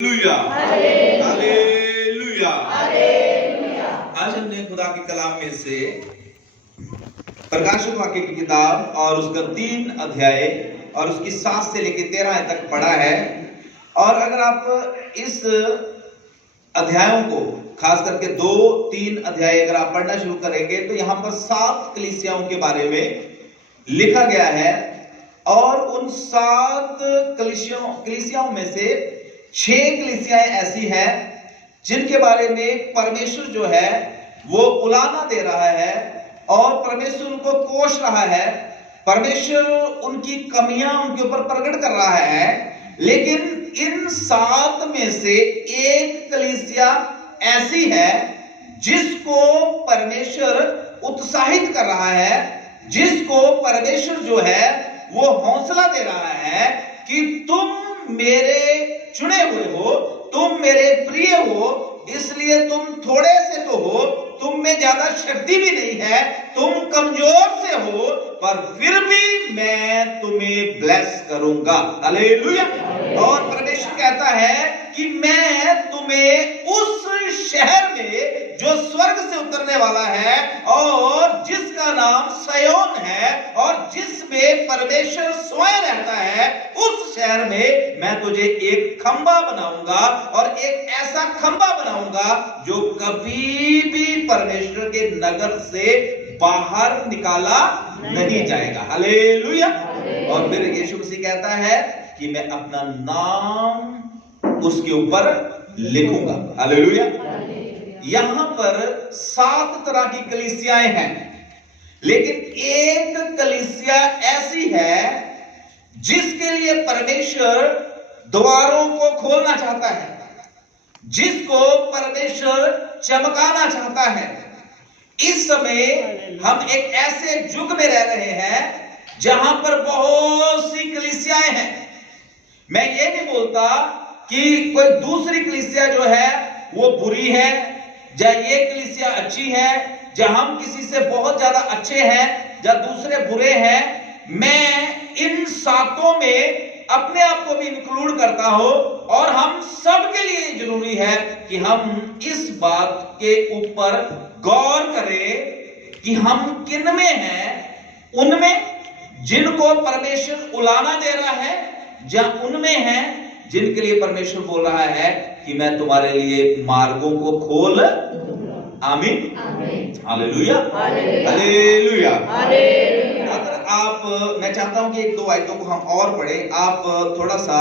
Hallelujah, hallelujah. आज हमने खुदा के कलाम में से प्रकाशित वाक्य की किताब और उसका 3 अध्याय और उसकी 7 से लेकर 13 तक पढ़ा है। और अगर आप इस अध्यायों को खास करके 2-3 अध्याय अगर आप पढ़ना शुरू करेंगे तो यहाँ पर 7 कलीसियाओं के बारे में लिखा गया है। और उन 7 कलीसियाओं में से 6 कलीसियाएं ऐसी हैं जिनके बारे में परमेश्वर जो है वो उलाना दे रहा है और परमेश्वर उनको कोस रहा है। परमेश्वर उनकी कमियां उनके ऊपर प्रकट कर रहा है। लेकिन इन 7 में से एक कलीसिया ऐसी है जिसको परमेश्वर उत्साहित कर रहा है, जिसको परमेश्वर जो है वो हौसला दे रहा है कि तुम मेरे चुने हुए हो, तुम मेरे प्रिय हो, इसलिए तुम थोड़े से तो हो, तुम में ज्यादा शक्ति भी नहीं है, तुम कमजोर से हो, पर फिर भी मैं तुम्हें ब्लेस करूंगा। हालेलुया। और परमेश्वर कहता है कि मैं तुम्हें उस शहर में जो स्वर्ग से उतरने वाला है और जिसका नाम सयोन है और जिसमें परमेश्वर स्वयं रहता है, उस शहर में मैं तुझे एक खंबा बनाऊंगा और एक ऐसा खंबा बनाऊंगा जो कभी भी परमेश्वर के नगर से बाहर निकाला नहीं जाएगा। हालेलुया। और फिर यीशु मसीह कहता है कि मैं अपना नाम उसके ऊपर लिखूंगा। हालेलुया। यहां पर 7 तरह की कलीसियाएं हैं, लेकिन एक कलीसिया ऐसी है जिसके लिए परमेश्वर द्वारों को खोलना चाहता है, जिसको परमेश्वर चमकाना चाहता है। इस समय हम एक ऐसे युग में रह रहे हैं जहां पर बहुत सी कलीसियाएं हैं। मैं ये नहीं बोलता कि कोई दूसरी कलीसिया जो है वो बुरी है या ये कलीसिया अच्छी है, या हम किसी से बहुत ज्यादा अच्छे हैं या दूसरे बुरे हैं। मैं इन 7 में अपने आप को भी इंक्लूड करता हूं और हम सब के लिए जरूरी है कि हम इस बात के ऊपर गौर करें कि हम किन में हैं, उनमें जिनको परमेश्वर उलाना दे रहा है, या उनमें हैं जिनके लिए परमेश्वर बोल रहा है कि मैं तुम्हारे लिए मार्गों को खोल। आमीन, हालेलुया, हालेलुया। अगर आप, मैं चाहता हूं कि 1-2 आयतों को हम और पढ़ें। आप थोड़ा सा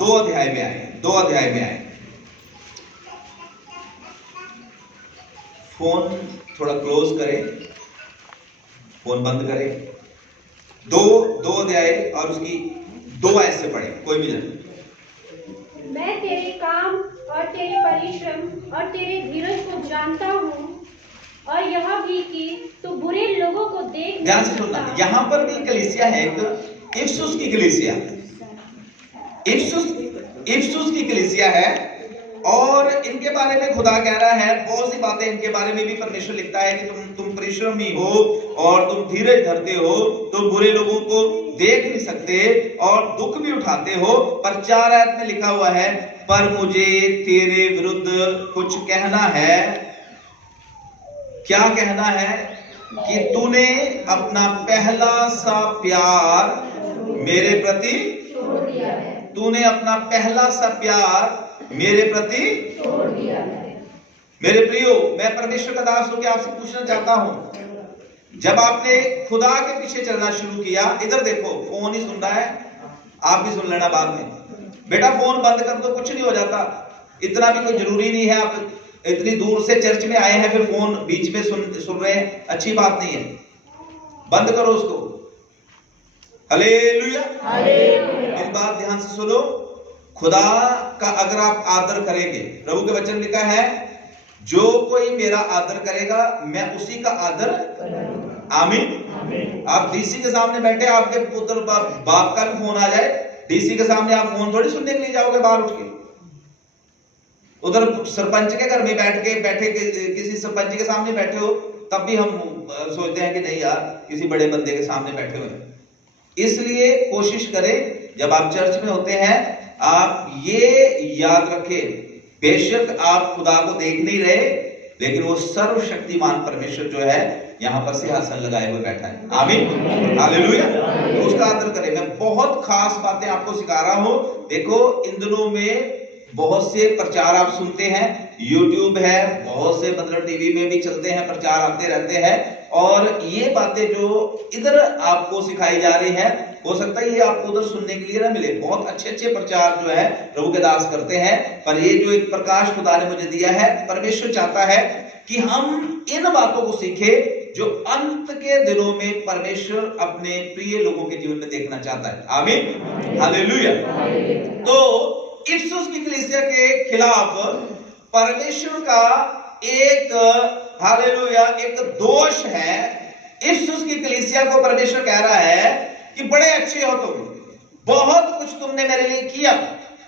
2 अध्याय में आए, 2 अध्याय में आए। फोन थोड़ा क्लोज करें, फोन बंद करें। 2 अध्याय और उसकी 2 आयत से पढ़ें, कोई भी नहीं। मैं तेरे काम और तेरे परिश्रम और तेरे धीरज को जानता हूँ, और यह भी कि तू बुरे लोगों को देख। ध्यान से सुनना, यहां पर भी कलीसिया है, एक इफसुस की कलीसिया, इफसुस की कलीसिया है। और इनके बारे में खुदा कह रहा है बहुत सी बातें। इनके बारे में भी परमेश्वर लिखता है कि तुम परिश्रमी हो और तुम धीरज धरते हो, तुम बुरे लोगों को देख नहीं सकते और दुख भी उठाते हो। पर 4 आयत में लिखा हुआ है, पर मुझे तेरे विरुद्ध कुछ कहना है। क्या कहना है? कि तूने अपना पहला सा प्यार मेरे प्रति छोड़ दिया है। तूने अपना पहला सा प्यार मेरे प्रति छोड़ दिया है। मेरे प्रियो, मैं परमेश्वर का दास होकर आपसे पूछना चाहता हूं, जब आपने खुदा के पीछे चलना शुरू किया, इधर देखो, फोन ही सुन रहा है, आप भी सुन लेना बाद में। बेटा फोन बंद कर दो, कुछ नहीं हो जाता, इतना भी कोई जरूरी नहीं है। आप इतनी दूर से चर्च में आए हैं, फिर फोन बीच में सुन रहे हैं, अच्छी बात नहीं है। बंद करो उसको। हालेलुया। एक बात ध्यान से सुनो, खुदा का अगर आप आदर करेंगे, प्रभु के वचन लिखा है, जो कोई मेरा आदर करेगा मैं उसी का आदर। आमीन। आप डीसी के सामने बैठे, आपके पुत्र बाप का भी फोन आ जाए, डीसी के सामने आप फोन थोड़ी सुनने के लिए जाओगे बाहर उठ के। उधर सरपंच के घर में बैठे किसी सरपंच के सामने बैठे हो, तब भी हम सोचते हैं कि नहीं यार, किसी बड़े बंदे के सामने बैठे हुए। इसलिए कोशिश करें जब आप चर्च में होते हैं आप ये याद रखें, बेशक आप खुदा को देख नहीं रहे, लेकिन वो सर्वशक्तिमान परमेश्वर जो है यहाँ पर सिंहासन लगाए हुए बैठा है। आमीन, हालेलुया। तो उसका आदर करें। मैं बहुत खास बातें आपको सिखा रहा हूं। देखो, इन दिनों में बहुत से प्रचार आप सुनते हैं, YouTube है, बहुत से मतलब टीवी में भी चलते हैं, प्रचार आते रहते हैं, और ये बातें जो इधर आपको सिखाई जा रही है, हो सकता है ये आपको उधर सुनने के लिए ना मिले। बहुत अच्छे अच्छे प्रचार जो है प्रभु के दास करते हैं, पर ये जो एक प्रकाश खुदा ने मुझे दिया है, परमेश्वर चाहता है कि हम इन बातों को सीखें जो अंत के दिनों में परमेश्वर अपने प्रिय लोगों के जीवन में देखना चाहता है। आमीन, हालेलुया। तो इफिसुस की कलीसिया के खिलाफ परमेश्वर का एक, हालेलुया, एक दोष है। इफिसुस की कलीसिया को परमेश्वर कह रहा है कि बड़े अच्छे हो तुम, बहुत कुछ तुमने मेरे लिए किया,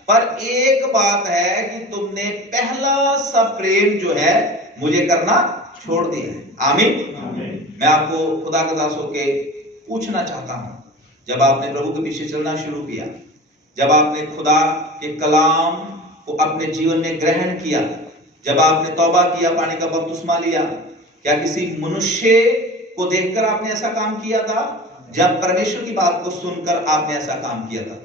पर एक बात है कि तुमने पहला सा प्रेम जो है मुझे करना छोड़ दिया है। आमीन। मैं आपको खुदा का दास होके पूछना चाहता हूं, जब आपने प्रभु के पीछे चलना शुरू किया, जब आपने खुदा के कलाम को अपने जीवन में ग्रहण किया, जब आपने तौबा किया, पानी का बपतिस्मा लिया, क्या किसी मनुष्य को देखकर आपने ऐसा काम किया था? जब परमेश्वर की बात को सुनकर आपने ऐसा काम किया था?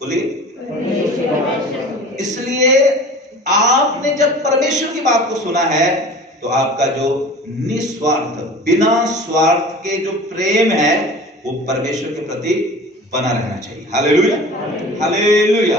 बोलिए। इसलिए आपने जब परमेश्वर की बात को सुना है, तो आपका जो निस्वार्थ, बिना स्वार्थ के जो प्रेम है, वो परमेश्वर के प्रति बना रहना चाहिए। Hallelujah, hallelujah.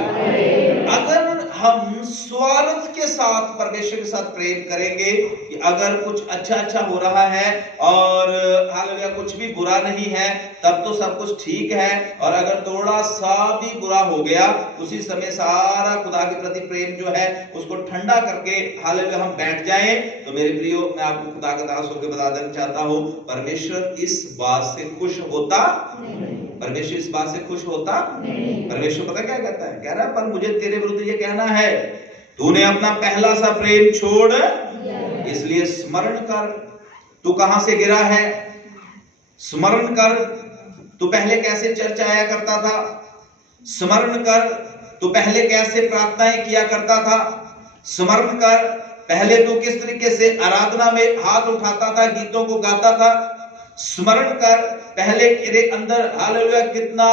अगर हम स्वार्थ के साथ परमेश्वर के साथ प्रेम करेंगे कि अगर कुछ अच्छा हो रहा है और हालेलुया कुछ भी बुरा नहीं है, तब तो सब कुछ ठीक है, और अगर थोड़ा सा भी बुरा हो गया, उसी समय सारा खुदा के प्रति प्रेम जो है उसको ठंडा करके हालेलुया हम बैठ जाएं, तो मेरे प्रियो, मैं आपको खुदा का दास होकर बता देना चाहता हूं, परमेश्वर इस बात से खुश होता नहीं। परमेश्वर इस बात से खुश होता नहीं। परमेश्वर पता क्या कहता है? कह रहा है, पर मुझे तेरे विरुद्ध ये कहना है, तूने अपना पहला सा प्रेम छोड़, इसलिए स्मरण कर तू कहां से गिरा है, स्मरण कर तू पहले कैसे चर्च आया करता था, स्मरण कर तू पहले कैसे प्रार्थनाएं किया करता था, स्मरण कर पहले तू किस तरीके से आराधना में हाथ उठाता था, गीतों को गाता था, स्मरण कर पहले तेरे अंदर हालेलुया कितना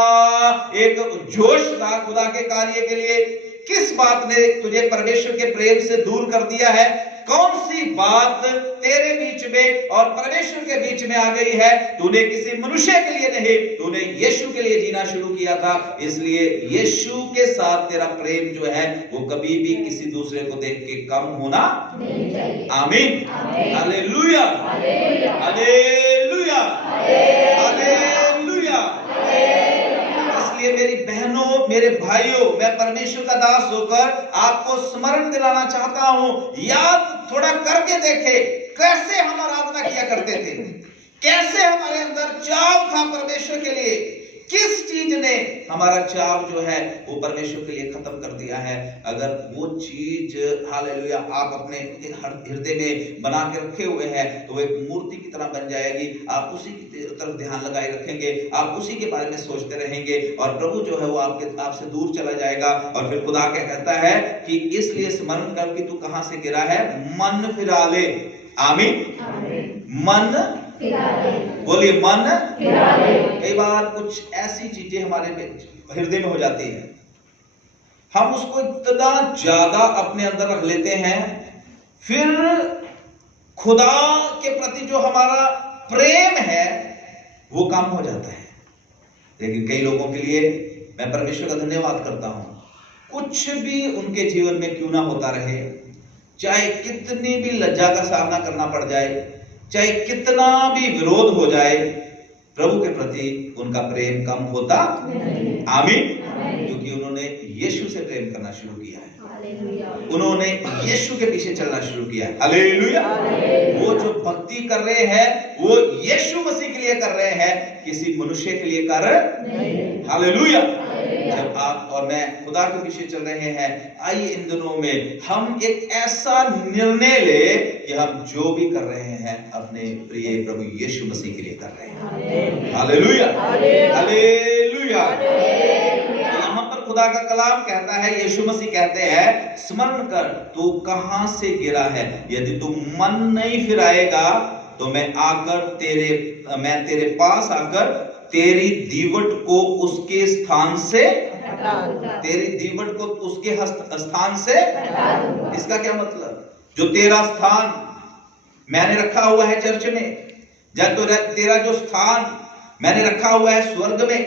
एक जोश था खुदा के कार्य के लिए। किस बात ने तुझे परमेश्वर के प्रेम से दूर कर दिया है? कौन सी बात तेरे बीच में और परमेश्वर के बीच में आ गई है? तूने किसी मनुष्य के लिए नहीं, तूने यीशु के लिए जीना शुरू किया था, इसलिए यीशु के साथ तेरा प्रेम जो है वो कभी भी किसी दूसरे को देख के कम होना नहीं चाहिए। आमीन, हालेलुया, हालेलुया, हालेलुया। इसलिए मेरी बहनों, मेरे भाइयों, मैं परमेश्वर का दास होकर आपको स्मरण दिलाना चाहता हूं, याद थोड़ा करके देखे कैसे हम आराधना किया करते थे, कैसे हमारे अंदर चाव था परमेश्वर के लिए, किस चीज ने हमारा चाव जो है वो परमेश्वर के लिए खत्म कर दिया है। अगर वो चीज हालेलुया आप अपने हृदय में बना के रखे हुए हैं, तो वो एक मूर्ति की तरह बन जाएगी। आप उसी की तरफ ध्यान लगाए रखेंगे, आप उसी के बारे में सोचते रहेंगे, और प्रभु जो है वो आपसे दूर चला जाएगा। और फिर खुदा क्या कहता है कि इसलिए स्मरण कर कि तू कहां से गिरा है, मन फिरा ले। आमीन, मन बोलिए, मन फिरा ले। कई बार कुछ ऐसी चीजें हमारे हृदय में हो जाती है, हम उसको इतना ज्यादा अपने अंदर रख लेते हैं, फिर खुदा के प्रति जो हमारा प्रेम है वो कम हो जाता है। लेकिन कई लोगों के लिए मैं परमेश्वर का धन्यवाद करता हूं, कुछ भी उनके जीवन में क्यों ना होता रहे, चाहे कितनी भी लज्जा का सामना करना पड़ जाए, चाहे कितना भी विरोध हो जाए, प्रभु के प्रति उनका प्रेम कम होता नहीं। आमीन, क्योंकि उन्होंने यीशु से प्रेम करना शुरू किया है, उन्होंने यीशु के पीछे चलना शुरू किया है। हालेलुया। वो जो भक्ति कर रहे हैं वो यीशु मसीह के लिए कर रहे हैं, किसी मनुष्य के लिए कर नहीं। हालेलुया। जब आप और मैं खुदा के पीछे चल रहे हैं, आइए इन दिनों में हम एक ऐसा निर्णय ले कि हम जो भी कर रहे हैं अपने प्रिय प्रभु यीशु मसीह के लिए कर रहे हैं। Hallelujah, hallelujah. हालेलुया। यहाँ पर खुदा का कलाम कहता है, यीशु मसीह कहते हैं, स्मरण कर तू कहां से गिरा है, यदि तू मन नहीं फिराएगा तो मैं तेरे पास आकर तेरी दीवट को उसके स्थान से तेरी दीवट को उसके स्थान से इसका क्या मतलब? जो तेरा स्थान मैंने रखा हुआ है चर्च में, या तो तेरा जो स्थान मैंने रखा हुआ है स्वर्ग में,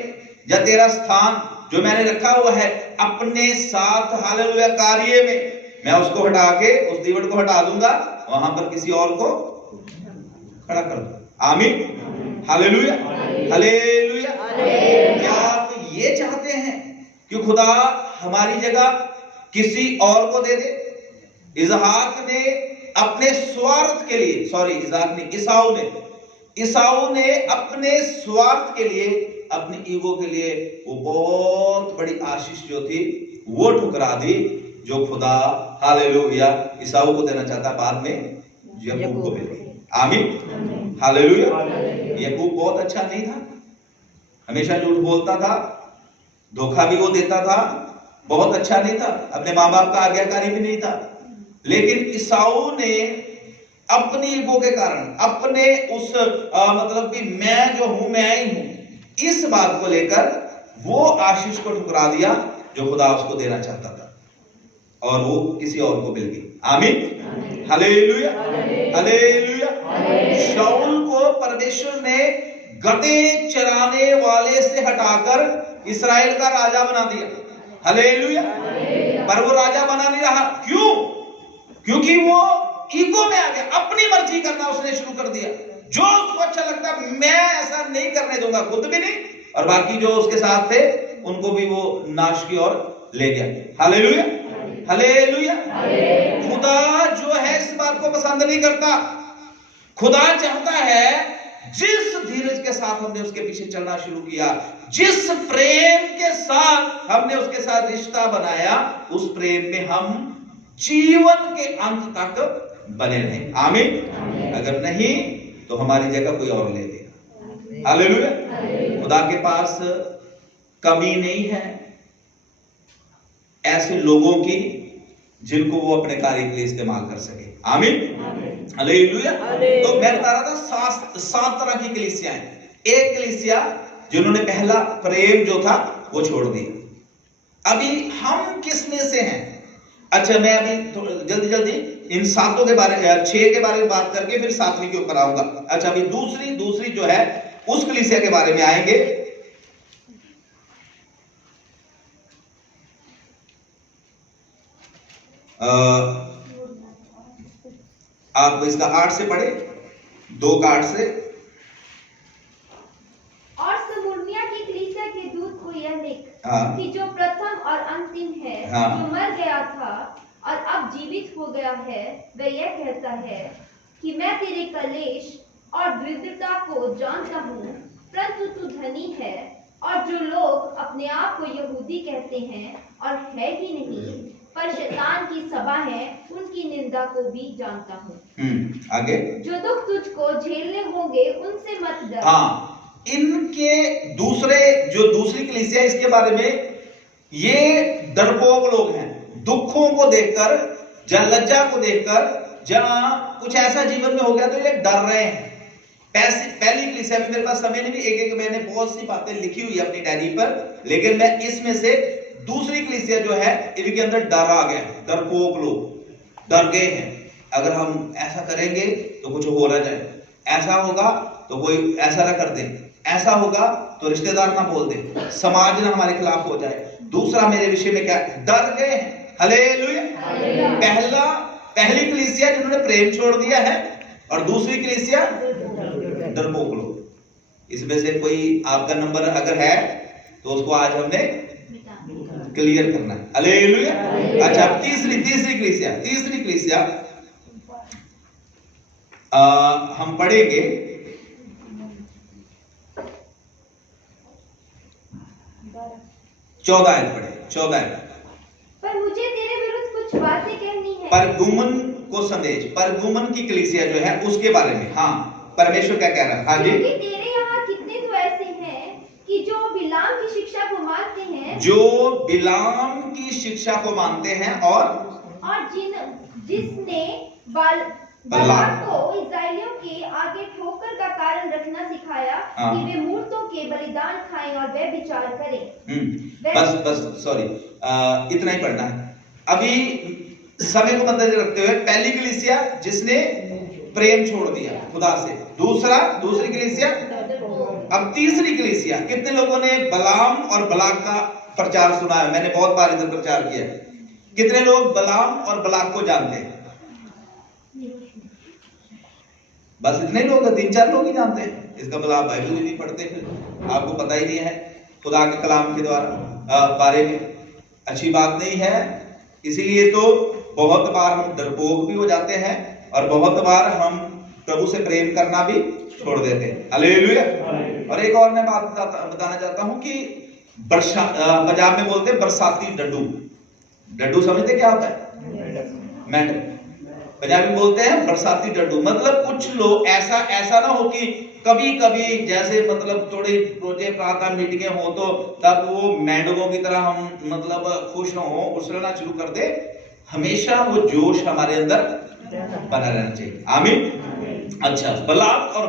या तेरा स्थान जो मैंने रखा हुआ है अपने साथ हालेलुया कार्य में, मैं उसको हटा के उस दीवट को हटा दूंगा, वहां पर किसी और को खड़ा कर दूंगा। आमीन, हालेलुया, हालेलुया। क्या आप ये चाहते हैं कि खुदा हमारी जगह किसी और को दे दे? इसहाक ने अपने स्वार्थ के लिए, सॉरी इसहाक नहीं, ईसाऊ ने अपने स्वार्थ के लिए, अपने ईगो के लिए वो बहुत बड़ी आशीष जो थी वो ठुकरा दी, जो खुदा हालेलुया ईसाऊ को देना चाहता, बाद में याकूब को मिले। आमीन, हालेलुया। याकूब बहुत अच्छा नहीं था, हमेशा झूठ बोलता था, धोखा भी वो देता था, बहुत अच्छा नहीं था, अपने माँ बाप का आज्ञाकारी भी नहीं था। लेकिन ईसाऊ ने अपनी ईगो के कारण, अपने उस मतलब कि मैं जो हूं मैं ही हूं, इस बात को लेकर वो आशीष को ठुकरा दिया जो खुदा उसको देना चाहता था, और वो किसी और को मिल गई। आमीन, हालेलुया, हालेलुया। शाऊल को परमेश्वर ने गधे चराने वाले से हटाकर इस्राएल का राजा बना दिया। हालेलुया। पर वो राजा बना नहीं रहा, क्यों? क्योंकि वो ईगो में आ गया, अपनी मर्जी करना उसने शुरू कर दिया, जो उसको अच्छा लगता मैं ऐसा नहीं करने दूंगा, खुद भी नहीं, और बाकी जो उसके साथ थे उनको भी वो नाश की ओर ले गया। Hallelujah, hallelujah. खुदा जो है इस बात को पसंद नहीं करता। खुदा चाहता है जिस धीरज के साथ हमने उसके पीछे चलना शुरू किया, जिस प्रेम के साथ हमने उसके साथ रिश्ता बनाया, उस प्रेम में हम जीवन के अंत तक बने रहें। आमीन। अगर नहीं तो हमारी जगह कोई और ले लेगा। हालेलुया। खुदा के पास कमी नहीं है ऐसे लोगों की जिनको वो अपने कार्य के लिए इस्तेमाल कर सके। आमीन, हालेलुया। तो मैं बता रहा था 7 तरह की कलीसियाएं। एक कलीसिया जिन्होंने पहला प्रेम जो था वो छोड़ दिया। अभी हम किस में से हैं? अच्छा, मैं अभी जल्दी इन 7 के बारे 6 के बारे में बात करके फिर 7वीं के ऊपर आऊंगा। अच्छा, अभी दूसरी जो है उस कलीसिया के बारे में आएंगे। आप इसका 8 से पढ़े, 2 का 8 से। और स्मुर्निया की कलीसिया के दूत को यह लिख कि जो प्रथम और अंतिम है, जो मर गया था और अब जीवित हो गया है, वह यह कहता है कि मैं तेरे कलेश और दरिद्रता को जानता हूँ, परंतु तू धनी है, और जो लोग अपने आप को यहूदी कहते हैं और है ही नहीं, पर शैतान की सभा है, उनकी निंदा को भी जानता हूँ। आगे, जो दुख तुझको झेलने होंगे उनसे मत डर। हाँ, इनके दूसरी कलीसिया, इसके बारे में, ये डरपोक लोग हैं। दुखों को देखकर, जहाँ लज्जा को देखकर, जहाँ कुछ ऐसा जीवन में हो गया तो ये डर रहे हैं। पहली कलीसिया में मेरे पास समय नहीं, भी एक मैंने बहुत सी बातें लिखी हुई अपनी डायरी पर, लेकिन मैं इसमें से दूसरी कलीसिया जो है इनके अंदर डर आ गया, डरपोक लोग डर गए हैं। अगर हम ऐसा करेंगे तो कुछ हो ना जाए, ऐसा होगा तो कोई ऐसा ना कर दे, ऐसा होगा तो रिश्तेदार ना बोल दे, समाज ना हमारे खिलाफ हो जाए। दूसरा मेरे विषय में क्या, डर गए हैं। हालेलुया। पहली कलीसिया जिन्होंने प्रेम छोड़ दिया है, और दूसरी कलीसिया डरपोक लोग। इसमें से कोई आपका नंबर अगर है तो उसको आज हमने क्लियर करना है। हालेलुया। अच्छा, तीसरी कलीसिया हम पढ़ेंगे। चौदह आयत। पर मुझे तेरे विरुद्ध कुछ बातें कहनी है। परगुमन को संदेश, परगुमन की कलीसिया जो है उसके बारे में। हाँ, परमेश्वर क्या कह रहा है? हाँ जी। तेरे यहाँ कितने तो ऐसे हैं कि जो बिलाम की शिक्षा जो बिलाम की शिक्षा को मानते हैं और जिसने बालाक को इस्राएलियों के आगे ठोकर का कारण रखना सिखाया कि वे मूर्तों के बलिदान खाएं और वे विचार करें। बस सॉरी, इतना ही पढ़ना है अभी। समय को मद्देनजर रखते हुए पहली कलीसिया जिसने प्रेम छोड़ दिया खुदा से, दूसरी कलीसिया, अब तीसरी कलीसिया। कितने लोगों ने बलाम और बलाक का प्रचार सुना है? मैंने बहुत बार इधर प्रचार किया है। कितने लोग बलाम और बलाक को जानते हैं? बस इतने लोग, 3-4 लोग ही जानते हैं। इसका मतलब आप बाइबल भी नहीं पढ़ते, फिर आपको पता ही नहीं है खुदा के कलाम के द्वारा बारे में। अच्छी बात नहीं है। इसीलिए तो बहुत बार हम डरपोक भी हो जाते हैं और बहुत बार हम प्रभु से प्रेम करना भी छोड़ देते हैं। हालेलुया। और एक और मैं बात बताना चाहता हूं कि पंजाब में बोलते हैं बरसाती डड्डू। डड्डू समझते क्या होता है? मेंढक। पंजाबी में बोलते हैं बरसाती डड्डू। मतलब कुछ लोग ऐसा ना हो कि कभी कभी जैसे मतलब थोड़ी रोजे प्रातः मीटिंगें हो तो तब वो मेंढकों की तरह हम मतलब खुश हो, उछलना शुरू कर दे। हमेशा वो जोश हमारे अंदर बना रहना चाहिए। आमीन। अच्छा, बलाक और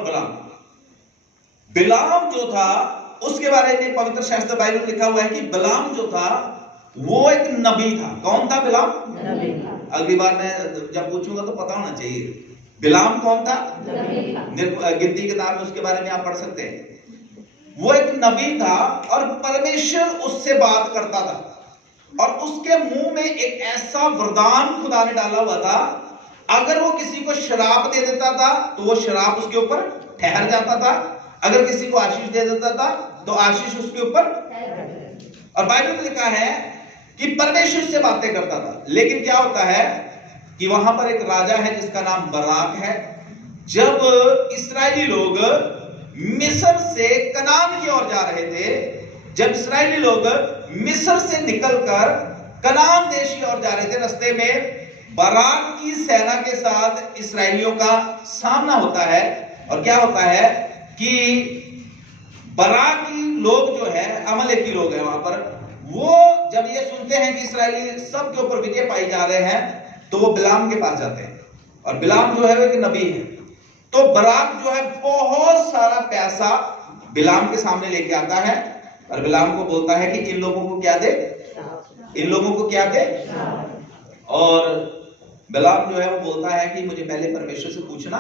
बिलाम जो था उसके बारे में पवित्र शास्त्र बाइबल में लिखा हुआ है कि बिलाम जो था वो एक नबी था। कौन था बिलाम? नबी था। अगली बार मैं जब पूछूंगा तो पता होना चाहिए बिलाम कौन था। गिनती किताब में उसके बारे में आप पढ़ सकते हैं। वो एक नबी था और परमेश्वर उससे बात करता था और उसके मुंह में एक ऐसा वरदान खुदा ने डाला हुआ था, अगर वो किसी को शराप दे देता था तो वो शराप उसके ऊपर ठहर जाता था, अगर किसी को आशीष दे देता था तो आशीष उसके ऊपर। और बाइबल में लिखा है कि परमेश्वर से बातें करता था। लेकिन क्या होता है कि वहां पर एक राजा है जिसका नाम बराक है। जब इस्राएली लोग मिस्र से कनान की ओर जा रहे थे, जब इस्राएली लोग मिस्र से निकलकर कनान देश की ओर जा रहे थे, रास्ते में बराक की सेना के साथ इस्राएलियों का सामना होता है। और क्या होता है कि बराकी लोग जो है, अमलेकी लोग हैं वहां पर, वो जब ये सुनते हैं कि इस्राएली सब के ऊपर विजय पाई जा रहे हैं तो वो बिलाम के पास जाते हैं। और बिलाम जो है वो एक नबी है। तो बराक जो है बहुत सारा पैसा बिलाम के सामने लेके आता है और बिलाम को बोलता है कि इन लोगों को क्या दे, इन लोगों को क्या दे। और बिलाम जो है वो बोलता है कि मुझे पहले परमेश्वर से पूछना,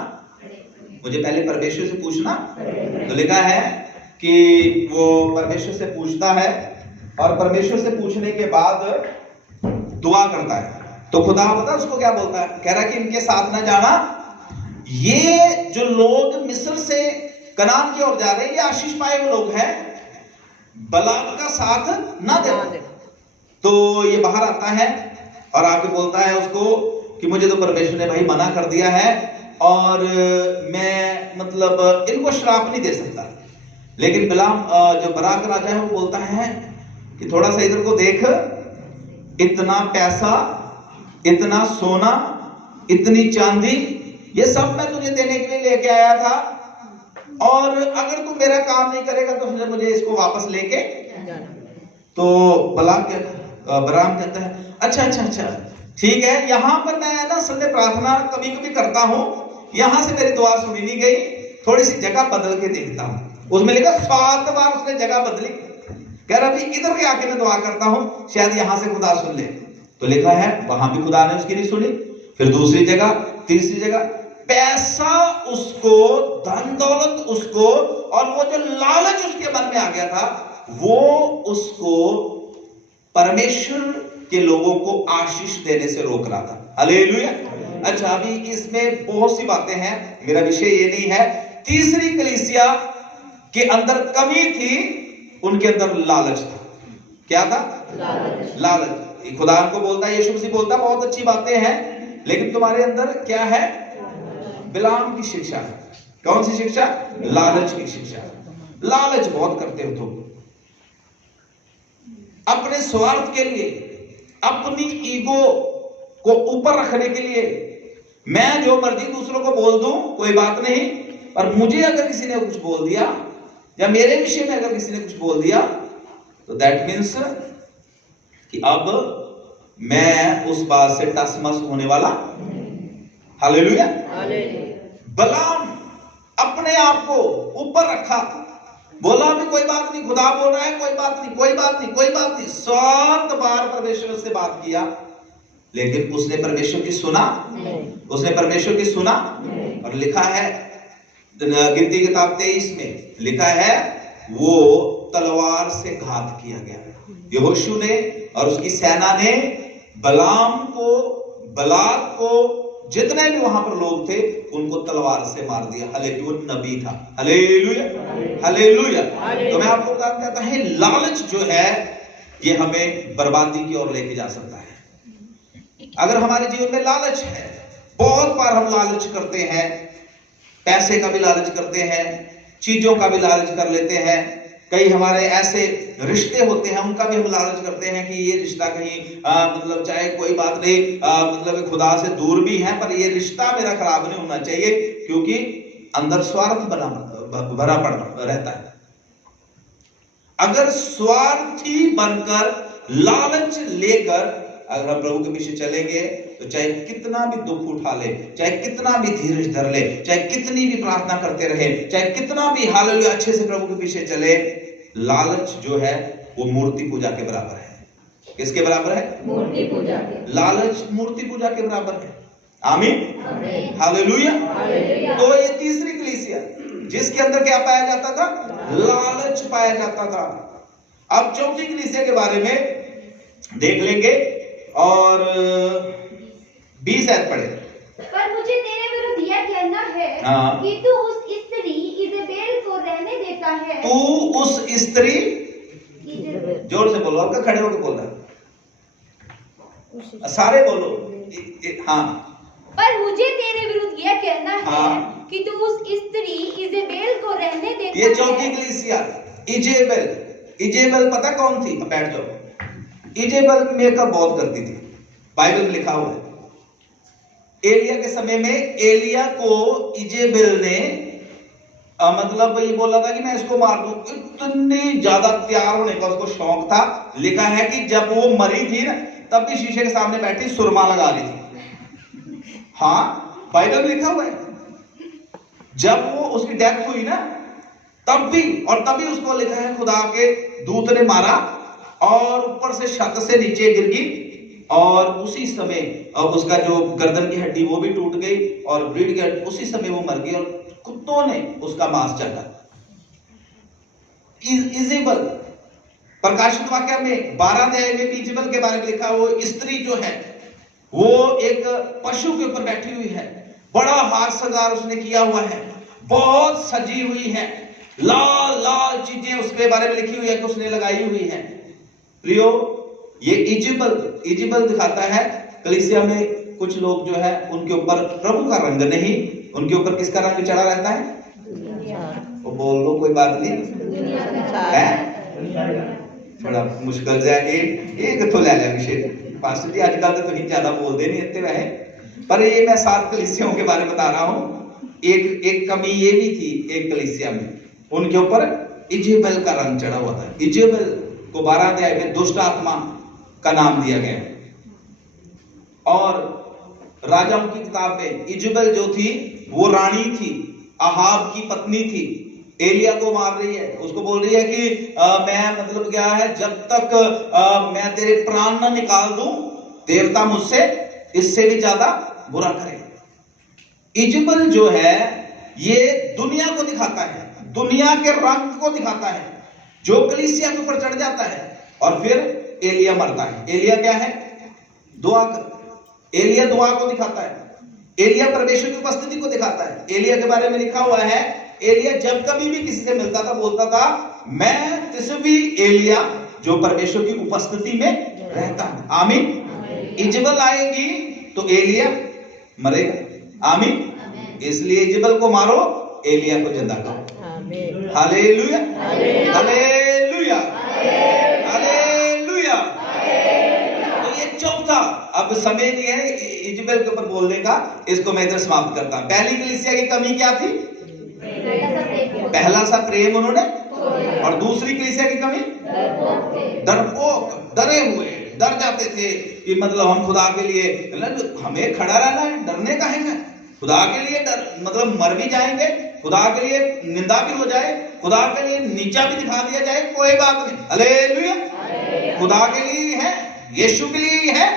तो लिखा है कि वो परमेश्वर से पूछता है और परमेश्वर से पूछने के बाद दुआ करता है। तो खुदा पता उसको क्या बोलता है? कह रहा है कि इनके साथ ना जाना, ये जो लोग मिस्र से कनान की ओर जा रहे हैं ये आशीष पाए हुए लोग हैं, बलाक का साथ ना देना। तो ये बाहर आता है और आके बोलता है उसको कि मुझे तो परमेश्वर ने भाई मना कर दिया है और मैं मतलब इनको श्राप नहीं दे सकता। लेकिन बिलाम जो बराक राजा है वो बोलता है कि थोड़ा सा इधर को देख, इतना पैसा, इतना सोना, इतनी चांदी, ये सब मैं तुझे देने के लिए लेके आया था, और अगर तू मेरा काम नहीं करेगा तो फिर मुझे इसको वापस लेके। तो बराम कहता है अच्छा ठीक है, यहाँ पर मैं ना संडे प्रार्थना कभी कभी करता हूँ, यहाँ से मेरी दुआ सुनी नहीं गई, थोड़ी सी जगह बदल के देखता हूँ। उसमें लिखा 7 बार उसने जगह बदली। कह रहा भी इधर के आके मैं दुआ करता हूँ, शायद यहाँ से खुदा सुन ले। तो लिखा है वहां भी खुदा ने उसकी नहीं सुनी। फिर दूसरी जगह, तीसरी जगह, पैसा उसको, धन दौलत उसको, और वो जो लालच उसके मन में आ गया था वो उसको परमेश्वर के लोगों को आशीष देने से रोक रहा था। हालेलुया। अच्छा, अभी इसमें बहुत सी बातें हैं, मेरा विषय ये नहीं है। तीसरी कलीसिया के अंदर कमी थी, उनके अंदर लालच था। क्या था? लालच। खुदा को बोलता है, यीशु मसीह बोलता है बहुत अच्छी बातें हैं, लेकिन तुम्हारे अंदर क्या है? बिलाम की शिक्षा है। कौन सी शिक्षा? लालच की शिक्षा। लालच बहुत करते हो तुम, अपने स्वार्थ के लिए, अपनी ईगो को ऊपर रखने के लिए। मैं जो मर्जी दूसरों को बोल दूं कोई बात नहीं, पर मुझे अगर किसी ने कुछ बोल दिया या मेरे विषय में अगर किसी ने कुछ बोल दिया तो दैट मीन्स कि अब मैं उस बात से टसमस होने वाला। हालेलुया। बलाम अपने आप को ऊपर रखा, बोला भी कोई बात नहीं, खुदा बोल रहा है कोई बात नहीं, कोई बात नहीं, कोई बात नहीं। 7 बार परमेश्वर से बात किया, लेकिन उसने परमेश्वर की सुना, उसने परमेश्वर की सुना। और लिखा है गिनती किताब 23 में लिखा है वो तलवार से घात किया गया। यहोशू ने और उसकी सेना ने बलाम को, बलाक को, जितने भी वहां पर लोग थे उनको तलवार से मार दिया। हालेलुया, वो नबी था। Hallelujah, hallelujah. तो मैं आपको बताना चाहता हूं, लालच जो है ये हमें बर्बादी की ओर लेके जा सकता है। अगर हमारे जीवन में लालच है, बहुत बार हम लालच करते हैं, पैसे का भी लालच करते हैं, चीजों का भी लालच कर लेते हैं। कई हमारे ऐसे रिश्ते होते हैं, उनका भी हम लालच करते हैं कि ये रिश्ता कहीं मतलब चाहे कोई बात नहीं, मतलब खुदा से दूर भी है, पर ये रिश्ता मेरा खराब नहीं होना चाहिए, क्योंकि अंदर स्वार्थ भरा पड़ रहता है। अगर स्वार्थी बनकर लालच लेकर अगर हम प्रभु के पीछे चलेंगे तो चाहे कितना भी दुख उठा ले, चाहे कितना भी धीरज धर ले, चाहे कितनी भी प्रार्थना करते रहे, चाहे कितना भी हालेलुया अच्छे से प्रभु के पीछे चले, लालच जो है वो मूर्ति पूजा के बराबर है। किसके बराबर है? मूर्ति पूजा के। लालच मूर्ति पूजा के बराबर है। आमीन, हालेलुया। तो ये तीसरी कलीसिया जिसके अंदर क्या पाया जाता था? लालच पाया जाता था। अब चौथी कलीसिया के बारे में देख लेंगे और 20 आयत पढ़े। पर मुझे तेरे विरुद्ध यह कहना है कि तू उस स्त्री इजेबेल को रहने देता है। तू उस स्त्री, जोर से बोलो, आपका खड़े होकर बोलना, सारे बोलो। हाँ, पर मुझे तेरे विरुद्ध यह कहना है कि तू उस स्त्री इजेबेल को रहने देता है। ये चौथी कलीसिया इजेबेल, इजेबेल पता कौन थी? बैठ जाओ। इजेबेल मेकअप बहुत करती थी, बाइबल में लिखा हुआ है। एलिया के समय में एलिया को इजेबेल ने मतलब ये बोला था कि मैं इसको मार दूं। इतनी ज्यादा तैयार होने का उसको शौक था। लिखा है कि जब वो मरी थी ना, तब भी शीशे के सामने बैठी सुरमा लगा रही थी। हाँ, बाइबल में लिखा हुआ है। जब वो उसकी डेथ हुई ना, तब भी, और तभी उसको लिखा है खुदा के दूत ने मारा और ऊपर से छत से नीचे गिर गई, और उसी समय उसका जो गर्दन की हड्डी वो भी टूट गई और रीढ़ की हड्डी, उसी समय वो मर गई और कुत्तों ने उसका मांस चाटा। इजेबेल प्रकाशित वाक्य में 12 अध्याय में इजेबेल के बारे में लिखा, वो स्त्री जो है वो एक पशु के ऊपर बैठी हुई है, बड़ा हार श्रृंगार उसने किया हुआ है, बहुत सजी हुई है, लाल लाल चीजें उसके बारे में लिखी हुई है कि उसने लगाई हुई है। प्रियो, ये इजेबेल दिखाता है कलीसिया में कुछ लोग जो है उनके ऊपर प्रभु का रंग नहीं, उनके ऊपर किसका रंग चढ़ा रहता है? वो बोल लो, कोई बात नहीं है, बड़ा मुश्किल जाए एक तो ले लिया विषय। पास्टर जी आजकल तो तुम ज्यादा बोलते नहीं इतने वह, पर ये मैं 7 कलीसियाओं के बारे में बता रहा हूँ। एक कमी ये भी थी, एक कलीसिया में उनके ऊपर इजेबेल का रंग चढ़ा हुआ था। इजेबेल को 12 अध्याय में दुष्ट आत्मा का नाम दिया गया। और राजाओं की किताब में इजेबेल जो थी वो रानी थी, अहाब की पत्नी थी, एलिया को मार रही है, उसको बोल रही है कि मैं मतलब क्या है, जब तक मैं तेरे प्राण न निकाल दूं, देवता मुझसे इससे भी ज्यादा बुरा करे। इजेबेल जो है ये दुनिया को दिखाता है, दुनिया के रंग को दिखाता है, जो कलीसिया के ऊपर चढ़ जाता है। और फिर एलिया मरता है। एलिया क्या है? दुआ कर, एलिया दुआ को दिखाता है, एलिया परमेश्वर की उपस्थिति को दिखाता है। एलिया के बारे में लिखा हुआ है, एलिया जब कभी भी किसी से मिलता था बोलता था, मैं तिसवी एलिया जो परमेश्वर की उपस्थिति में रहता है। आमीन। इजेबेल आएगी तो एलिया मरेगा। आमीन। इसलिए इजेबेल को मारो, एलिया को जिंदा करो। Hallelujah, hallelujah, hallelujah. तो ये चौथा, अब समय नहीं है इजेबेल के ऊपर बोलने का, इसको मैं इधर समाप्त करता हूं। पहली कलीसिया की कमी क्या थी? पहला सा प्रेम उन्होंने, और दूसरी कलीसिया की कमी डरपोक, डरे जाते थे कि मतलब हम खुदा के लिए, हमें खड़ा रहना है, डरने का है, खुदा के लिए डर मतलब मर भी जाएंगे, खुदा के लिए निंदा भी हो जाए, खुदा के लिए नीचा भी दिखा दिया जाए, कोई बात नहीं, हालेलुया। खुदा के लिए है, यीशु के लिए है,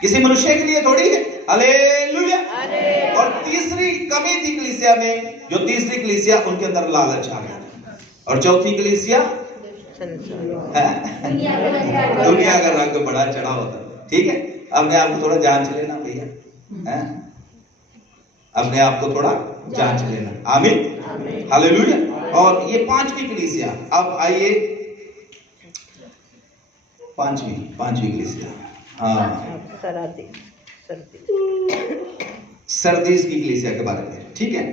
किसी मनुष्य के लिए थोड़ी है, हालेलुया। और तीसरी कमी थी कलीसिया में, जो तीसरी कलीसिया उनके अंदर लालच आ गया, और चौथी कलीसिया दुनिया का रंग बड़ा चढ़ा होता। ठीक है, अपने आप को थोड़ा जांच लेना भैया, अपने आप को थोड़ा जांच लेना, आमीन, हालेलुया। और ये पांचवी कलीसिया, अब आइए पांचवी कलीसिया, हाँ, सरदीस की कलीसिया के बारे में, ठीक है।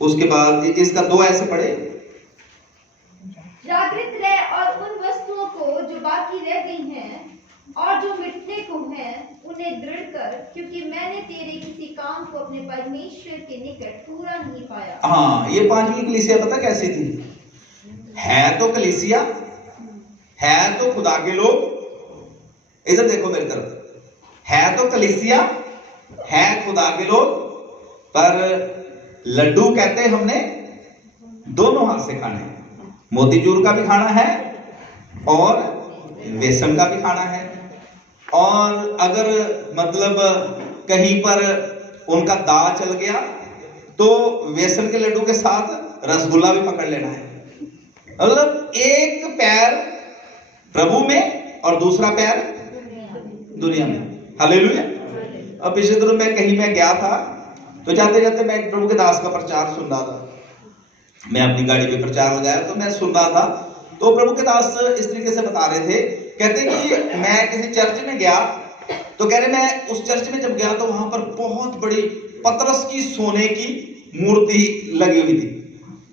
उसके बाद इसका 2 ऐसे पढ़े, जागृत रह और उन वस्तुओं को जो बाकी रह गई हैं और जो मिटने को हैं उन्हें दृढ़ कर, क्योंकि मैंने तेरे किसी काम को अपने परमेश्वर के निकट पूरा नहीं पाया। हाँ, ये पांचवी कलीसिया पता कैसी थी? है तो कलीसिया, है तो खुदा के लोग, इधर देखो मेरी तरफ, है तो कलीसिया, है खुदा के लोग, पर लड्डू कहते हमने दोनों हाथ से खाने, मोतीचूर का भी खाना है और बेसन का भी खाना है। और अगर मतलब कहीं पर उनका दांव चल गया तो बेसन के लड्डू के साथ रसगुल्ला भी पकड़ लेना है। मतलब एक पैर प्रभु में और दूसरा पैर दुनिया में, हालेलुया। अब पिछले दिनों मैं कहीं मैं गया था, तो जाते जाते मैं एक प्रभु के दास का प्रचार सुन रहा था, मैं अपनी गाड़ी पे प्रचार लगाया तो मैं सुन रहा था, तो प्रभु के दास इस तरीके से बता रहे थे, कहते कि मैं किसी चर्च में गया, तो कह रहे मैं उस चर्च में जब गया तो वहां पर बहुत बड़ी पतरस की सोने की मूर्ति लगी हुई थी।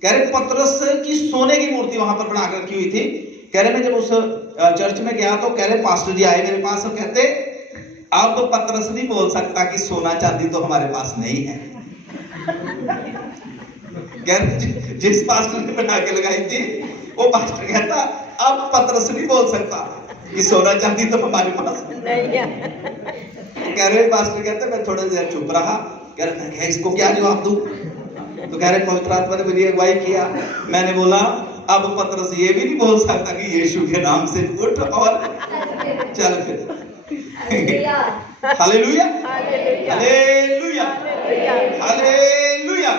कह रहे पतरस की सोने की मूर्ति वहां पर बना कर रखी हुई थी। कह रहे मैं जब उस चर्च में गया तो कह रहे पास्टर जी आए मेरे पास और कहते अब पतरस नहीं बोल सकता कि सोना चांदी तो हमारे पास नहीं है। जिस पास्टर ने बना के लगाई थी वो पास्टर कहता अब पतरस नहीं बोल सकता कि सोना चांदी तो हमारे पास नहीं है। कह रहे पास्टर कहते मैं थोड़ी देर चुप रहा, कह रहे मैं इसको क्या जवाब दूं, तो कह रहे पवित्र आत्मा ने मेरी अगुवाई किया, मैंने बोला अब पतरस ये भी नहीं बोल सकता कि यीशु के नाम से उठ और चल फिर। Hallelujah, hallelujah, hallelujah.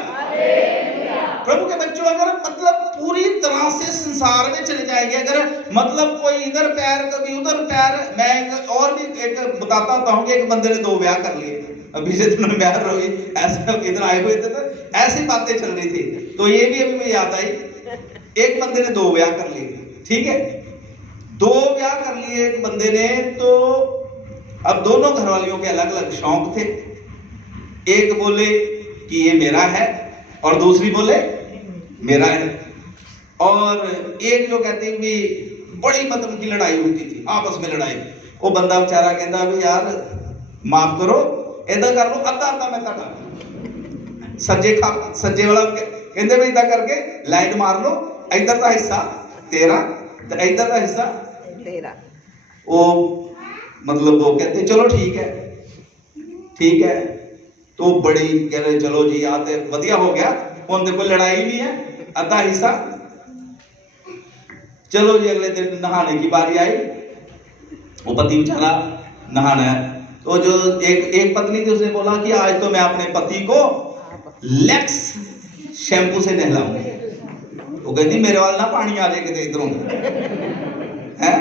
प्रभु के बच्चों, अगर मतलब पूरी तरह से संसार में चले जाएंगे, अगर मतलब कोई इधर पैर कभी उधर पैर, मैं और भी एक बताता हूँ कि एक बंदे ने 2 ब्याह कर लिए, अभी से तुमने ब्याह रही ऐसे इधर आए हुए थे तो ऐसी बातें चल रही थी, तो ये भी अभी मुझे याद आई, एक बंदे ने 2 ब्याह कर लिए, ठीक है, 2 ब्याह कर लिए एक बंदे ने, तो अब दोनों घरवालियों के अलग अलग शौक थे, एक बोले कि ये मेरा है और दूसरी बोले मेरा है, और एक जो कहते भी बड़ी मतलब की लड़ाई होती थी, आपस में लड़ाई, वो बंदा बेचारा कहता भी यार माफ करो, इधर कर लो अद्धा अद्धा मैं कर सज्जे वाला कहते भी इधर करके लाइन मार लो, इधर का हिस्सा तेरा तो इधर का हिस्सा तेरा। वो मतलब वो कहते चलो ठीक है, ठीक है, तो बड़ी कह रहे चलो जी आते वधिया हो गया, उन देखो लड़ाई नहीं है, अद्धा हिस्सा। चलो जी अगले दिन नहाने की बारी आई, वो पति बेचारा नहाना है, तो जो एक पत्नी थी उसने बोला कि आज तो मैं अपने पति को लेक्स शैम्पू से नहलाऊंगी। वो कहती मेरे वाल ना पानी आ जाए कितने इधरों है,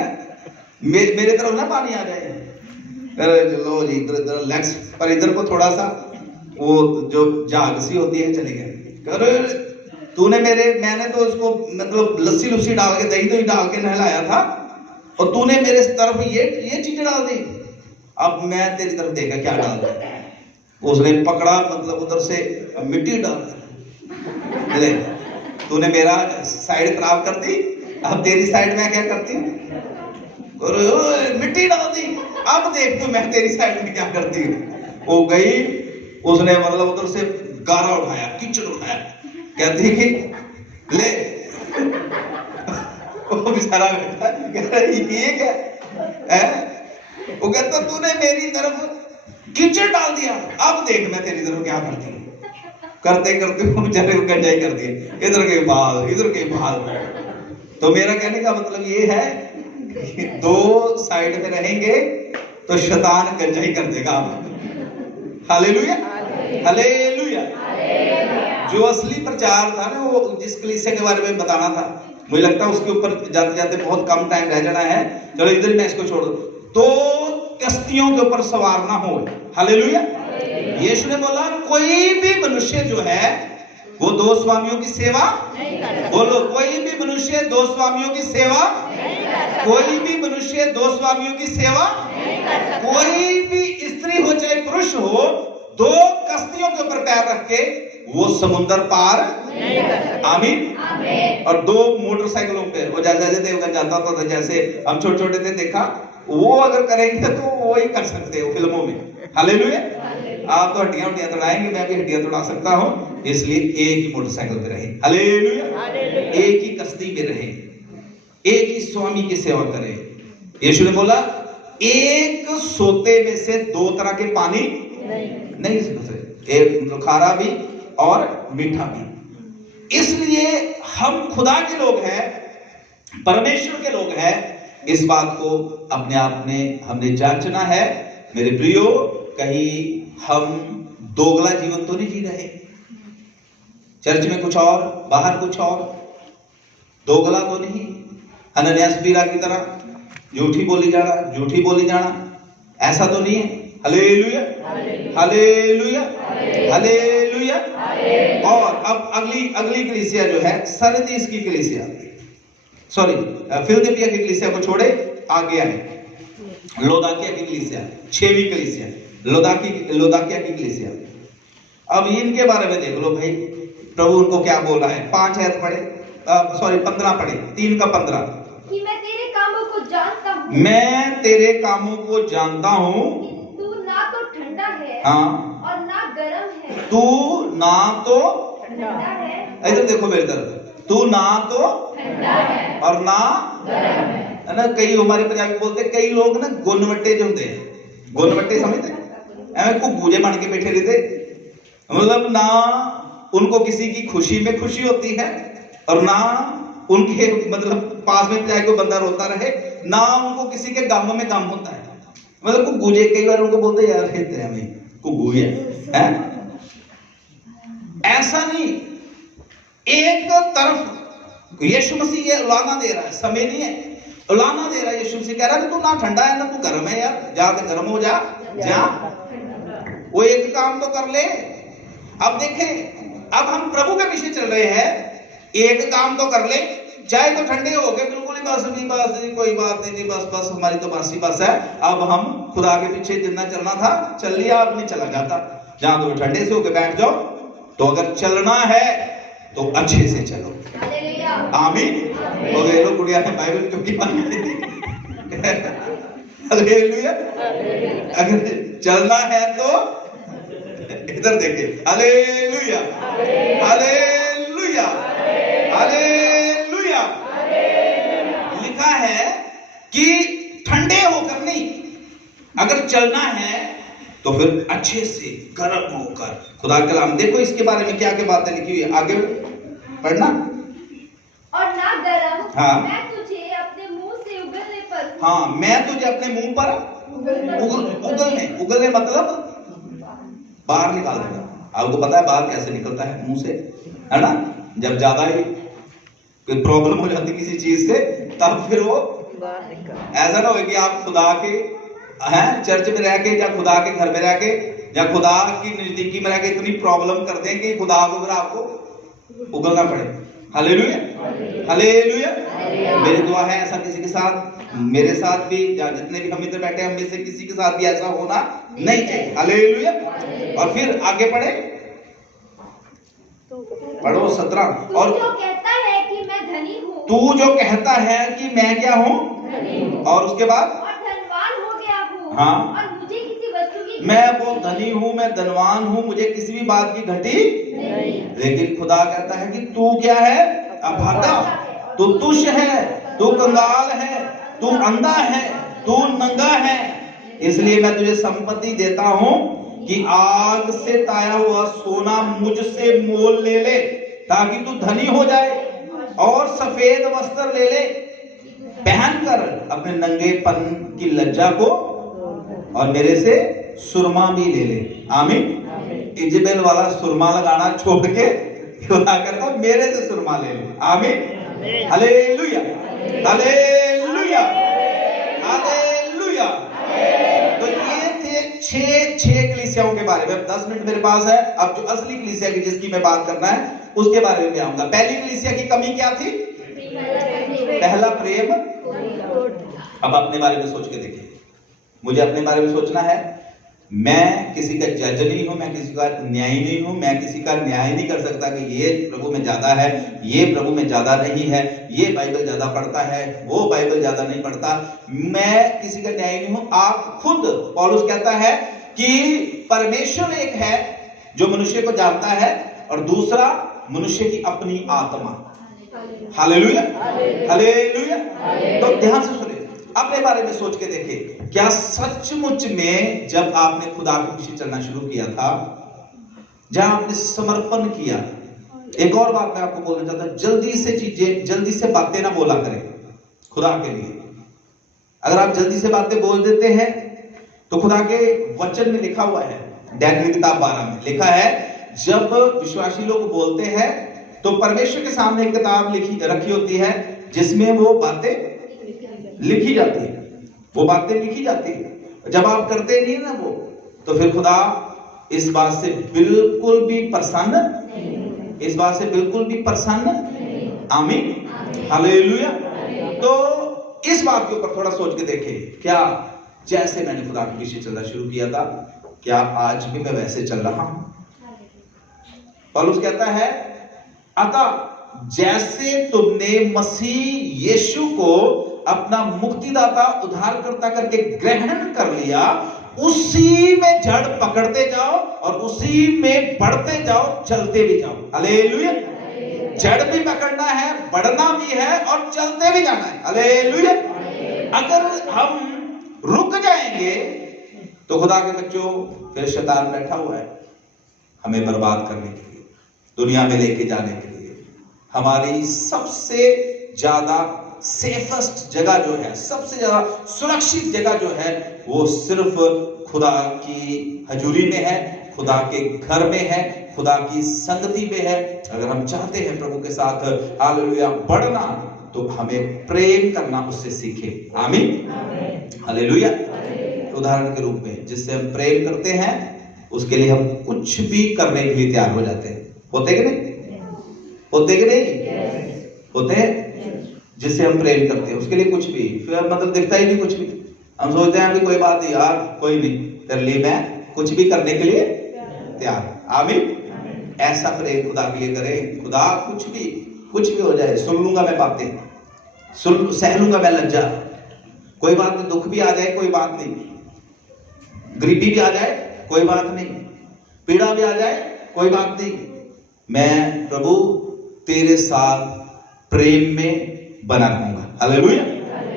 मेरे तरफ ना पानी आ जाए। चलो जी इधर इधर लेक्स, पर इधर को थोड़ा सा वो जो झाग सी होती है चली गई। तूने मैंने तो उसको मतलब लस्सी लुस्सी डाल के दही डाल के नहलाया था, और तूने मेरे तरफ ये चीजें डाल दी, अब मैं तेरी तरफ देखा क्या डाल दिया। उसने पकड़ा मतलब उधर से मिट्टी डाल, ले तूने मेरा साइड खराब कर दी, अब तेरी साइड में क्या करती हूँ, मिट्टी डाल दी, अब देख तू मैं तेरी साइड में क्या करती हूँ। वो गई, उसने मतलब उधर से गारा उठाया, कीचड़ उठाया, कहती कि ले वो बेचारा बेटा कह रहा ये क्या, है? वो कहता तूने मेरी तरफ कीचड़ डाल दिया, अब देख मैं तेरी तरफ क्या करती हूँ। करते करते वो बेचारे को गंजाई कर दिए, इधर के बाल इधर के बाल। तो मेरा कहने का मतलब ये है कि दो साइड में रहेंगे तो शैतान गंजाई कर देगा आप। Hallelujah, hallelujah. जो असली प्रचार था ना, वो जिस कलीसिया के बारे में बताना था, मुझे लगता है उसके ऊपर जाते जाते बहुत कम टाइम रह जाना है। चलो इधर मैं इसको छोड़ दूं। दो कश्तियों के ऊपर सवार ना हो। हालेलुया। यीशु ने बोला कोई भी मनुष्य जो है वो दो स्वामियों की सेवा नहीं कर सकता। बोलो, कोई भी मनुष्य दो स्वामियों की सेवा नहीं कर सकता। कोई भी मनुष्य दो स्वामियों की सेवा नहीं कर सकता। कोई भी स्त्री हो चाहे पुरुष हो, दो कश्तियों के ऊपर पैर रख के वो समुद्र पार नहीं कर सकता। आमीन। और दो मोटरसाइकिलों पे वो जैसे देवगन जाता था, जैसे हम छोटे छोटे थे देखा, वो अगर करेंगे तो वो ही कर सकते हो फिल्मों में। हालेलुया। आप तो हड्डियां तोड़ाएंगे, मैं भी हड्डियां तोड़ा सकता हूं, इसलिए एक ही मोटरसाइकिल पे रहे। हालेलुया। एक ही कश्ती में रहे, एक ही स्वामी की सेवा करें। यीशु ने बोला एक सोते में से दो तरह के पानी नहीं सकते, एक खारा भी और मीठा भी। इसलिए हम खुदा के लोग हैं, परमेश्वर के लोग हैं, इस बात को अपने आप में हमने जांचना है। मेरे प्रियो, कहीं हम दोगला जीवन तो नहीं जी रहे? चर्च में कुछ और, बाहर कुछ और, दोगला तो नहीं? हनन्याह सफीरा की तरह झूठी बोली जाना, ऐसा तो नहीं है? Hallelujah, hallelujah, hallelujah. और अब अगली कलीसिया जो है, सरदीस की कलीसिया, सॉरी फिलदिपिया की कलीसिया को छोड़े आगे आए, लोदाकिया की कलीसिया, 6वीं कलीसिया, लोदाकिया की कलीसिया। अब इनके बारे में देख लो भाई, प्रभु उनको क्या बोल रहा है। 5 आयत पढ़े, सॉरी 15 पढ़े, 3 का 15। कि मैं तेरे कामों को जानता हूँ, मैं तेरे कामों को जानता हूँ, तू ना तो ठंडा है हाँ, और ना गर्म है। तू ना तो ठंडा है, इधर देखो मेरी तरफ, तू ना तो ठंडा है और ना गर्म है ना। कई हमारे पंजाबी बोलते, कई लोग ना गुनवट्टे जो होते हैं, गुनवट्टे समझते, ऐसे घुग्गूजे बन के बैठे रहते, मतलब ना उनको किसी की खुशी में खुशी होती है और ना उनके मतलब पास में जाए कोई बंदा रोता रहे, ना उनको किसी के गम में गम होता है। मतलब घुग्गूजे कई बार उनको बोलते यार रहते हैं घुग्गू है। ऐसा नहीं, एक तरफ यीशु मसीह ये उलाना दे रहा है, समय नहीं है, उलाना दे रहा है। यीशु मसीह कह रहा है कि तू ना ठंडा है ना तू गर्म है यार, जा तो गर्म हो जा, वो एक काम तो कर ले। अब देखें, अब हम प्रभु के पीछे चल रहे हैं, एक काम तो कर ले, चाहे तो ठंडे हो गए बिल्कुल ही, बस कोई बात नहीं जी, बस हमारी तो बस ही बस है। अब हम खुदा के पीछे जितना चलना था चल लिया, अब नहीं चला जाता। जहां तो ठंडे से होकर बैठ जाओ, तो अगर चलना है तो अच्छे से चलो। आमीन। तो ये लोग गुड़िया ने बाइबल क्योंकि हालेलुया। अगर चलना है तो इधर देखे, हालेलुया, हालेलुया, हालेलुया। लिखा है कि ठंडे होकर नहीं, अगर चलना है तो फिर अच्छे से गर्म होकर। खुदा का कलाम देखो इसके बारे में क्या क्या बातें लिखी हुई है, आगे पढ़ना। और ना गरम, हाँ, मैं तुझे अपने मुंह से उगलने पर, हाँ, मैं तुझे अपने मुंह पर उगलने मतलब बाहर निकाल देगा। आपको पता है बाहर कैसे निकलता है? मुंह से, है ना। जब ज्यादा ही कोई प्रॉब्लम हो जाती किसी चीज से, तब फिर वो ऐसा ना हो कि आप खुदा के हैं चर्च में रह के या खुदा के घर में रह के या खुदा की नजदीकी में रह के इतनी प्रॉब्लम कर दें कि खुदा को फिर आपको उगलना पड़े। Hallelujah, hallelujah. मेरी दुआ है ऐसा किसी के साथ, मेरे साथ भी, या जितने भी हम इधर बैठे हैं, हम में से किसी के साथ भी ऐसा होना नहीं चाहिए। हालेलुया। और फिर आगे पढ़े, पढ़ो 17। और जो कहता है कि मैं धनी हूँ, तू जो कहता है कि मैं क्या हूँ, और उसके बाद और धनवान हो गया हूँ, हाँ, और मुझे किसी वस्तु की, मैं बहुत धनी हूँ, मैं धनवान हूँ, मुझे किसी भी बात की घटी नहीं। लेकिन खुदा कहता है कि तू क्या है? अभागा, तू तुच्छ है, तू कंगाल है, तू अंधा है, तू इसलिए मैं तुझे संपत्ति देता हूं कि आग से ताया हुआ सोना मुझसे मोल ले ले, ताकि तू धनी हो जाए, और सफेद वस्त्र ले ले पहनकर अपने नंगेपन की लज्जा को, और मेरे से सुरमा भी ले ले। आमीन। इजबेल वाला सुरमा लगाना छोड़ के खुदा कहता मेरे से सुरमा ले ले। आमीन। Hallelujah, hallelujah, hallelujah. तो ये थे छह कलीसियाओं के बारे में। 10 मिनट मेरे पास है। अब जो असली कलीसिया की जिसकी मैं बात करना है उसके बारे में आऊंगा। पहली कलीसिया की कमी क्या थी? पहला प्रेम। अब अपने बारे में सोच के देखिए, मुझे अपने बारे में सोचना है। मैं किसी का जज नहीं हूं, मैं किसी का न्यायी नहीं हूं, मैं किसी का न्याय नहीं कर सकता कि ये प्रभु में ज्यादा है, ये प्रभु में ज्यादा नहीं है, ये बाइबल ज्यादा पढ़ता है, वो बाइबल ज्यादा नहीं पढ़ता। मैं किसी का न्यायी नहीं हूं। आप खुद, पौलुस कहता है कि परमेश्वर एक है जो मनुष्य को जानता है, और दूसरा मनुष्य की अपनी आत्मा। Hallelujah, hallelujah. तो ध्यान से सुनिए, अपने बारे में सोच के देखिए, क्या सचमुच में जब आपने खुदा के पीछे चलना शुरू किया था, जहां आपने समर्पण किया। एक और बात मैं आपको बोलना चाहता हूं, जल्दी से बातें ना बोला करें खुदा के लिए। अगर आप जल्दी से बातें बोल देते हैं तो खुदा के वचन में लिखा हुआ है, डैनियल की किताब 12 में लिखा है, जब विश्वासी लोग बोलते हैं तो परमेश्वर के सामने एक किताब रखी होती है जिसमें वो बातें लिखी जाती है, वो बातें लिखी जाती है। जब आप करते नहीं ना वो, तो फिर खुदा इस बात से बिल्कुल भी प्रसन्न, इस बात से बिल्कुल भी प्रसन्न। आमीन, हालेलुया। तो इस बात के ऊपर थोड़ा सोच के देखें, क्या जैसे मैंने खुदा के पीछे चलना शुरू किया था, क्या आज भी मैं वैसे चल रहा हूं? पौलुस कहता है, अतः जैसे तुमने मसीह यीशु को अपना मुक्तिदाता उद्धारकर्ता करके ग्रहण कर लिया, उसी में जड़ पकड़ते जाओ और उसी में बढ़ते जाओ, चलते भी जाओ। हालेलुया। जड़ भी पकड़ना है, बढ़ना भी है और चलते भी जाना है। हालेलुया। अगर हम रुक जाएंगे तो खुदा के बच्चों, फिर शैतान बैठा हुआ है हमें बर्बाद करने के लिए, दुनिया में लेके जाने के लिए। हमारी सबसे ज्यादा सेफेस्ट जगह जो है, सबसे ज्यादा सुरक्षित जगह जो है, वो सिर्फ खुदा की हजूरी में है, खुदा के घर में है, खुदा की संगति में है। अगर हम चाहते हैं प्रभु के साथ हालेलुया बढ़ना, तो हमें प्रेम करना उससे सीखे। आमीन, हालेलुया। उदाहरण के रूप में जिससे हम प्रेम करते हैं, उसके लिए हम कुछ भी करने के लिए तैयार हो जाते हैं। होते कि नहीं? होते कि नहीं? होते हैं। जिससे हम प्रेम करते हैं उसके लिए कुछ भी, फिर मतलब दिखता ही नहीं कुछ भी। हम सोचते हैं कि कोई बात नहीं यार, कोई नहीं, तेरे लिए मैं कुछ भी करने के लिए तैयार। आमीन। ऐसा प्रेम खुदा के लिए करें, खुदा कुछ भी हो जाए, सुन लूंगा मैं बातें, सह लूंगा मैं लज्जा, कोई बात नहीं, दुख भी आ जाए कोई बात नहीं, गरीबी भी आ जाए कोई बात नहीं, पीड़ा भी आ जाए कोई बात नहीं, मैं प्रभु तेरे साथ प्रेम में बना रहूंगा। हालेलुया।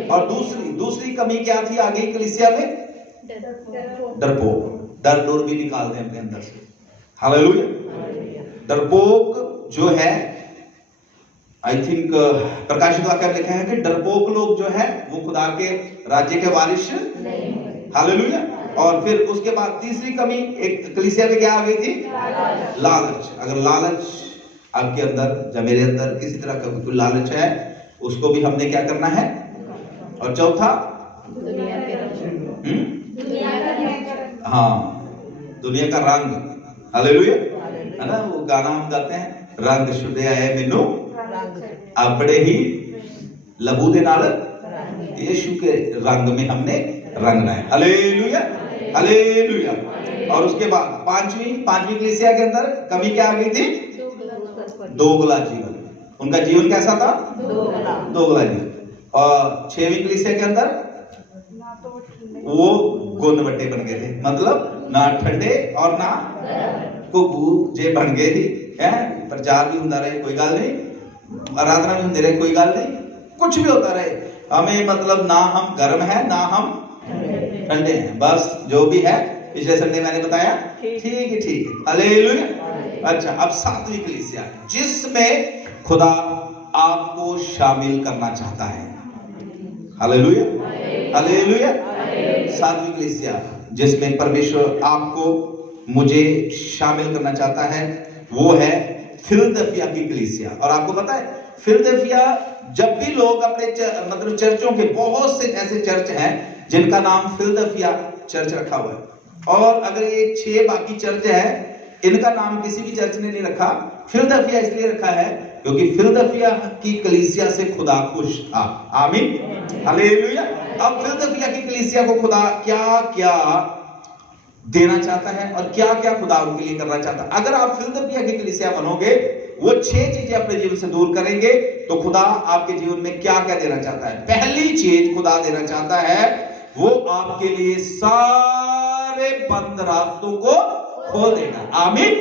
और दूसरी कमी क्या थी आगे कलीसिया में? डरपोक। डर डोर भी निकाल दें अपने अंदर से। हालेलुया। डरपोक जो है, आई थिंक प्रकाशित वाक्य में लिखा है कि डरपोक लोग जो है वो खुदा के राज्य के वारिस नहीं। हालेलुया। और फिर उसके बाद तीसरी कमी एक कलीसिया में क्या आ गई थी? लालच। अगर लालच आपके अंदर या मेरे अंदर किसी तरह का कोई लालच है, उसको भी हमने क्या करना है? और चौथा, हाँ, दुनिया का रंग। हालेलुया, है ना? वो गाना हम गाते हैं, रंग छुड़े आए मैनू अपने ही लबू दे नाल, यीशु के रंग में हमने रंगना है। Hallelujah, hallelujah. और उसके बाद पांचवी कलीसिया के अंदर कमी क्या आ गई थी? दोगला जीवन। उनका जीवन कैसा था? दोगला जीवन। और 6वीं कलीसिया के अंदर वो गोंदवट्टे बन गए थे, मतलब ना ठंडे और ना कुकू जे बन गए थी। प्रचार भी होता रहे कोई गल नहीं, आराधना भी होती रहे कोई गल नहीं, कुछ भी होता रहे, हमें मतलब ना हम गर्म है ना हम ठंडे हैं, बस जो भी है पिछले संडे मैंने बताया ठीक है। हालेलुया। अच्छा, अब 7वीं कलीसिया जिसमें खुदा आपको शामिल करना चाहता है। Hallelujah, hallelujah. 7वीं कलीसिया जिसमें परमेश्वर आपको मुझे शामिल करना चाहता है वो है फिलदेल्फिया की कलीसिया। और आपको पता है फिलदेल्फिया, जब भी लोग अपने मतलब चर्चों के बहुत से ऐसे चर्च हैं जिनका नाम फिलदेल्फिया चर्च रखा हुआ है, और अगर ये 6 बाकी चर्च है इनका नाम किसी भी चर्च ने नहीं रखा, फिलदेल्फिया इसलिए रखा है क्योंकि फिलदेल्फिया की कलीसिया से खुदा खुश था। आमीन, हालेलुया। अब फिलदेल्फिया की कलीसिया को खुदा क्या क्या देना चाहता है और क्या क्या खुदा उनके लिए करना चाहता है। अगर आप फिलदेल्फिया की कलीसिया बनोगे, वो 6 चीजें अपने जीवन से दूर करेंगे, तो खुदा आपके जीवन में क्या क्या देना चाहता है। पहली चीज खुदा देना चाहता है वो आपके लिए सारे बंद रास्तों को खोल देगा। आमीन,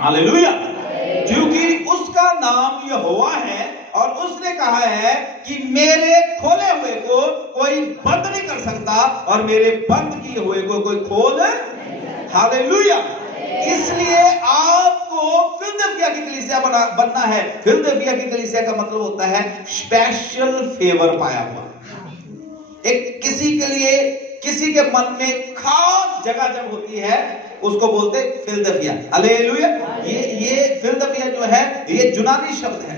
हालेलुया। क्योंकि उसका नाम यहोवा है और उसने कहा है कि मेरे खोले हुए को कोई बंद नहीं कर सकता और मेरे बंद किए हुए को कोई खोल। हालेलुया। इसलिए आपको फिलदेल्फिया की कलीसिया बनना है। फिलदेल्फिया की कलीसिया का मतलब होता है स्पेशल फेवर पाया हुआ। एक किसी के लिए, किसी के मन में खास जगह जब होती है उसको बोलते फिलदेल्फिया। हालेलुया। ये फिलदेल्फिया जो है ये यूनानी शब्द है।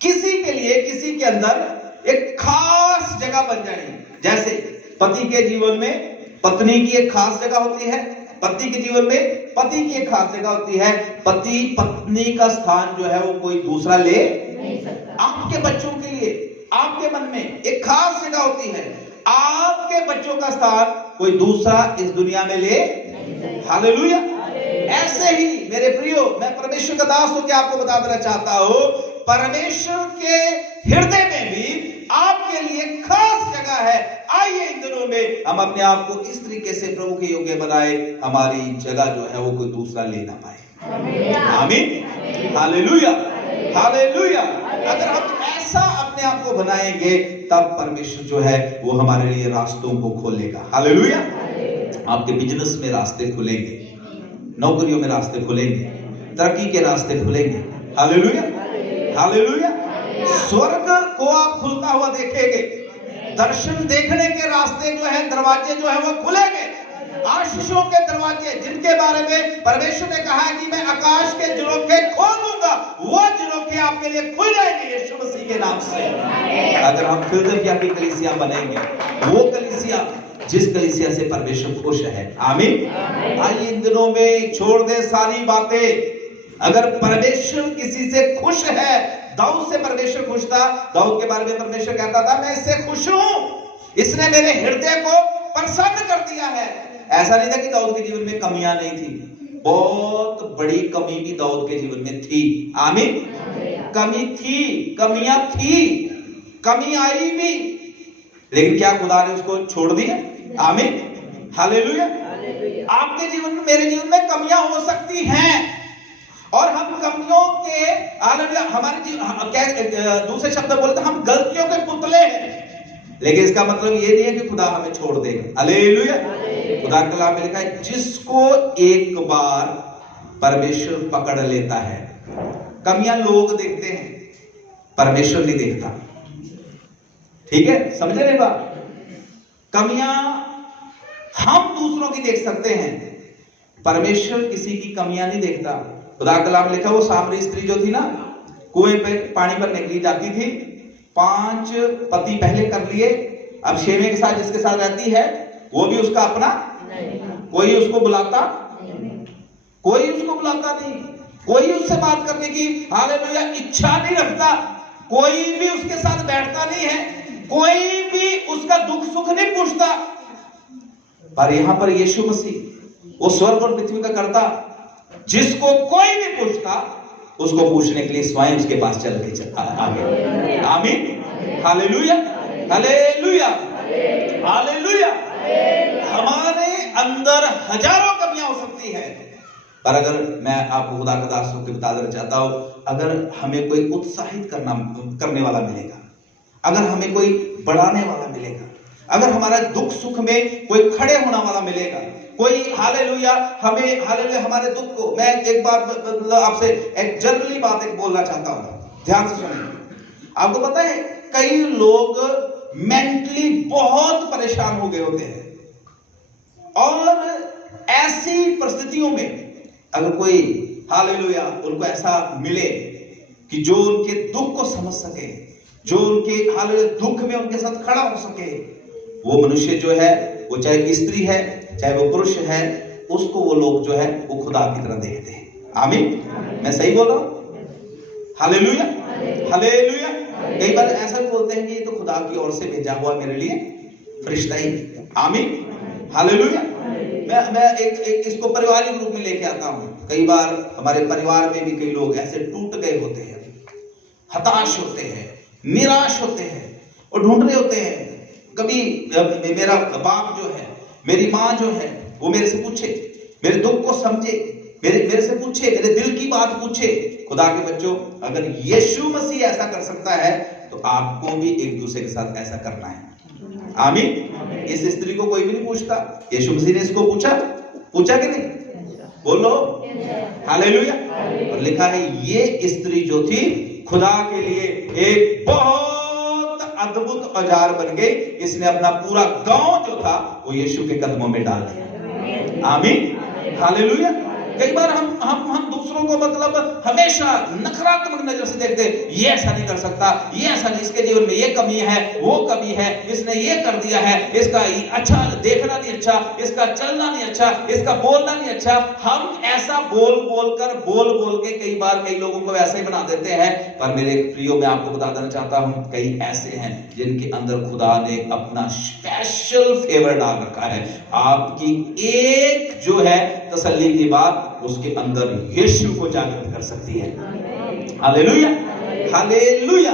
किसी के लिए, किसी के अंदर एक खास जगह बन जाए। जैसे पति के जीवन में पत्नी की एक खास जगह होती है, पति के जीवन में पति की एक खास जगह होती है। पति पत्नी का स्थान जो है वो कोई दूसरा ले नहीं सकता। आपके बच्चों के लिए आपके मन में एक खास जगह होती है, आपके बच्चों का स्थान कोई दूसरा इस दुनिया में ले। हालेलुया। ऐसे ही मेरे प्रियो, मैं परमेश्वर का दास होकर आपको बता देना चाहता हूं, परमेश्वर के हृदय में भी आपके लिए खास जगह है। आइए इन दिनों में हम अपने आप को इस तरीके से प्रभु के योग्य बनाए, हमारी जगह जो है वो कोई दूसरा ले ना पाए। आमीन, हालेलुया, हालेलुया। अगर हम ऐसा अपने आप को बनाएंगे तब परमेश्वर जो है वो हमारे लिए रास्तों को खोलेगा। हालेलुया। आपके बिजनेस में रास्ते खुलेंगे, नौकरियों में रास्ते खुलेंगे, तरक्की के रास्ते खुलेंगे। Hallelujah, hallelujah. स्वर्ग को आप खुलता हुआ देखेंगे, दर्शन देखने के रास्ते जो है, दरवाजे जो है वो खुलेंगे। आशीषों के दरवाजे जिनके बारे में परमेश्वर ने कहा है कि मैं आकाश के झरोखे खोल दूंगा, वो झरोखे आपके लिए खुल जाएंगे यीशु मसीह के नाम से। अगर हम फिलदेल्फिया की कलीसिया बनेंगे, वो कलीसिया जिस कलीसिया से परमेश्वर खुश है। आमीन। आइए इन दिनों में छोड़ दे सारी बातें। अगर परमेश्वर किसी से खुश है, दाऊद से परमेश्वर खुश था। दाऊद के बारे में परमेश्वर कहता था मैं इससे खुश हूं, इसने मेरे हृदय को प्रसन्न कर दिया है। ऐसा नहीं था कि दाऊद के जीवन में कमियां नहीं थी, बहुत बड़ी कमी भी दाऊद के जीवन में थी। आमीन। कमी थी, कमियां थी, कमी आई भी, लेकिन क्या खुदा ने उसको छोड़ दिया? आमीन, हालेलुया। आपके जीवन में, मेरे जीवन में कमियां हो सकती हैं और हम कमियों के हमारे दूसरे शब्द बोलते हैं हम गलतियों के पुतले हैं, लेकिन इसका मतलब ये नहीं है कि खुदा हमें छोड़ देगा। हालेलुया। खुदा के कलाम में लिखा है जिसको एक बार परमेश्वर पकड़ लेता है। कमियां लोग देखते हैं, परमेश्वर नहीं देखता। ठीक है, समझे नहीं बात? कमियां हम दूसरों की देख सकते हैं, परमेश्वर किसी की कमियां नहीं देखता। खुदा का कलाम लिखा वो सामरी स्त्री जो थी ना, कुएं पे पानी पर निकली जाती थी, 5 पति पहले कर लिए, अब 6वें के साथ जिसके साथ रहती है वो भी उसका अपना नहीं। कोई उसको बुलाता नहीं, कोई उसको बुलाता नहीं, कोई उससे बात करने की हालेलुया इच्छा नहीं रखता, कोई भी उसके साथ बैठता नहीं है, कोई भी उसका दुख सुख नहीं पूछता। पर यहां पर यीशु मसीह वो स्वर्ग और पृथ्वी का कर्ता, जिसको कोई नहीं पूछता, उसको पूछने के लिए स्वयं उसके पास चल के आ गए। आमीन, हालेलुया, हालेलुया, हालेलुया। हमारे अंदर हजारों कमियां हो सकती है, पर अगर मैं आपको खुदा का दास होकर बता देना चाहता हूं, अगर हमें कोई उत्साहित करने वाला मिलेगा, अगर हमें कोई बढ़ाने वाला मिलेगा, अगर हमारा दुख सुख में कोई खड़े होने वाला मिलेगा, कोई हालेलुया हमें हालेलुया हमारे दुख को, मैं एक बार मतलब आपसे एक जनरली बात एक बोलना चाहता हूं, ध्यान से सुनिए। आपको पता है कई लोग मेंटली बहुत परेशान हो गए होते हैं, और ऐसी परिस्थितियों में अगर कोई हालेलुया उनको ऐसा मिले कि जो उनके दुख को समझ सके, जो उनके हालेलुया दुख में उनके साथ खड़ा हो सके, वो मनुष्य जो है, वो चाहे स्त्री है चाहे वो पुरुष है, उसको वो लोग जो है वो खुदा की तरह देखते हैं। आमीन। मैं सही बोल रहा हूं? Hallelujah hallelujah. कई बार ऐसा भी बोलते हैं कि ये तो खुदा की ओर से भेजा हुआ मेरे लिए फरिश्ता ही। आमीन हालेलुया। मैं एक इसको पारिवारिक रूप में लेके आता हूं। कई बार हमारे परिवार में भी कई लोग ऐसे टूट गए होते हैं, हताश होते हैं, निराश होते हैं और ढूंढ रहे होते हैं। कभी मेरा बाप जो है, मेरी माँ जो है, वो मेरे से पूछे, मेरे दुख को समझे, मेरे से पूछे, मेरे दिल की बात पूछे। खुदा के बच्चों, अगर यीशु मसीह ऐसा कर सकता है तो आपको भी एक दूसरे के साथ ऐसा करना है। आमीन। इस स्त्री को कोई भी नहीं पूछता, यीशु मसीह ने इसको पूछा कि नहीं? बोलो हालेलुया। और लिखा है ये स्त्री जो थी खुदा के लिए एक बहुत अद्भुत औजार बन गई। इसने अपना पूरा गांव जो था वो यीशु के कदमों में डाल दिया। आमीन हालेलुया। कई बार हम दूसरों को मतलब हमेशा नकारात्मक नजर से देखते हैं, ये ऐसा नहीं कर सकता, ये ऐसा नहीं, इसके जीवन में ये कमी है, वो कमी है, इसने ये कर दिया है, इसका अच्छा देखना नहीं अच्छा, इसका चलना नहीं अच्छा, इसका बोलना नहीं अच्छा। हम ऐसा बोल के कई बार कई लोगों को ऐसे ही बना देते हैं। पर मेरे प्रियो, मैं आपको बता देना चाहता हूं, कई ऐसे हैं जिनके अंदर खुदा ने अपना स्पेशल फेवर डाल रखा है। आपकी एक जो है तसल्ली की बात, उसके अंदर यीशु को जागृत कर सकती है। Hallelujah hallelujah.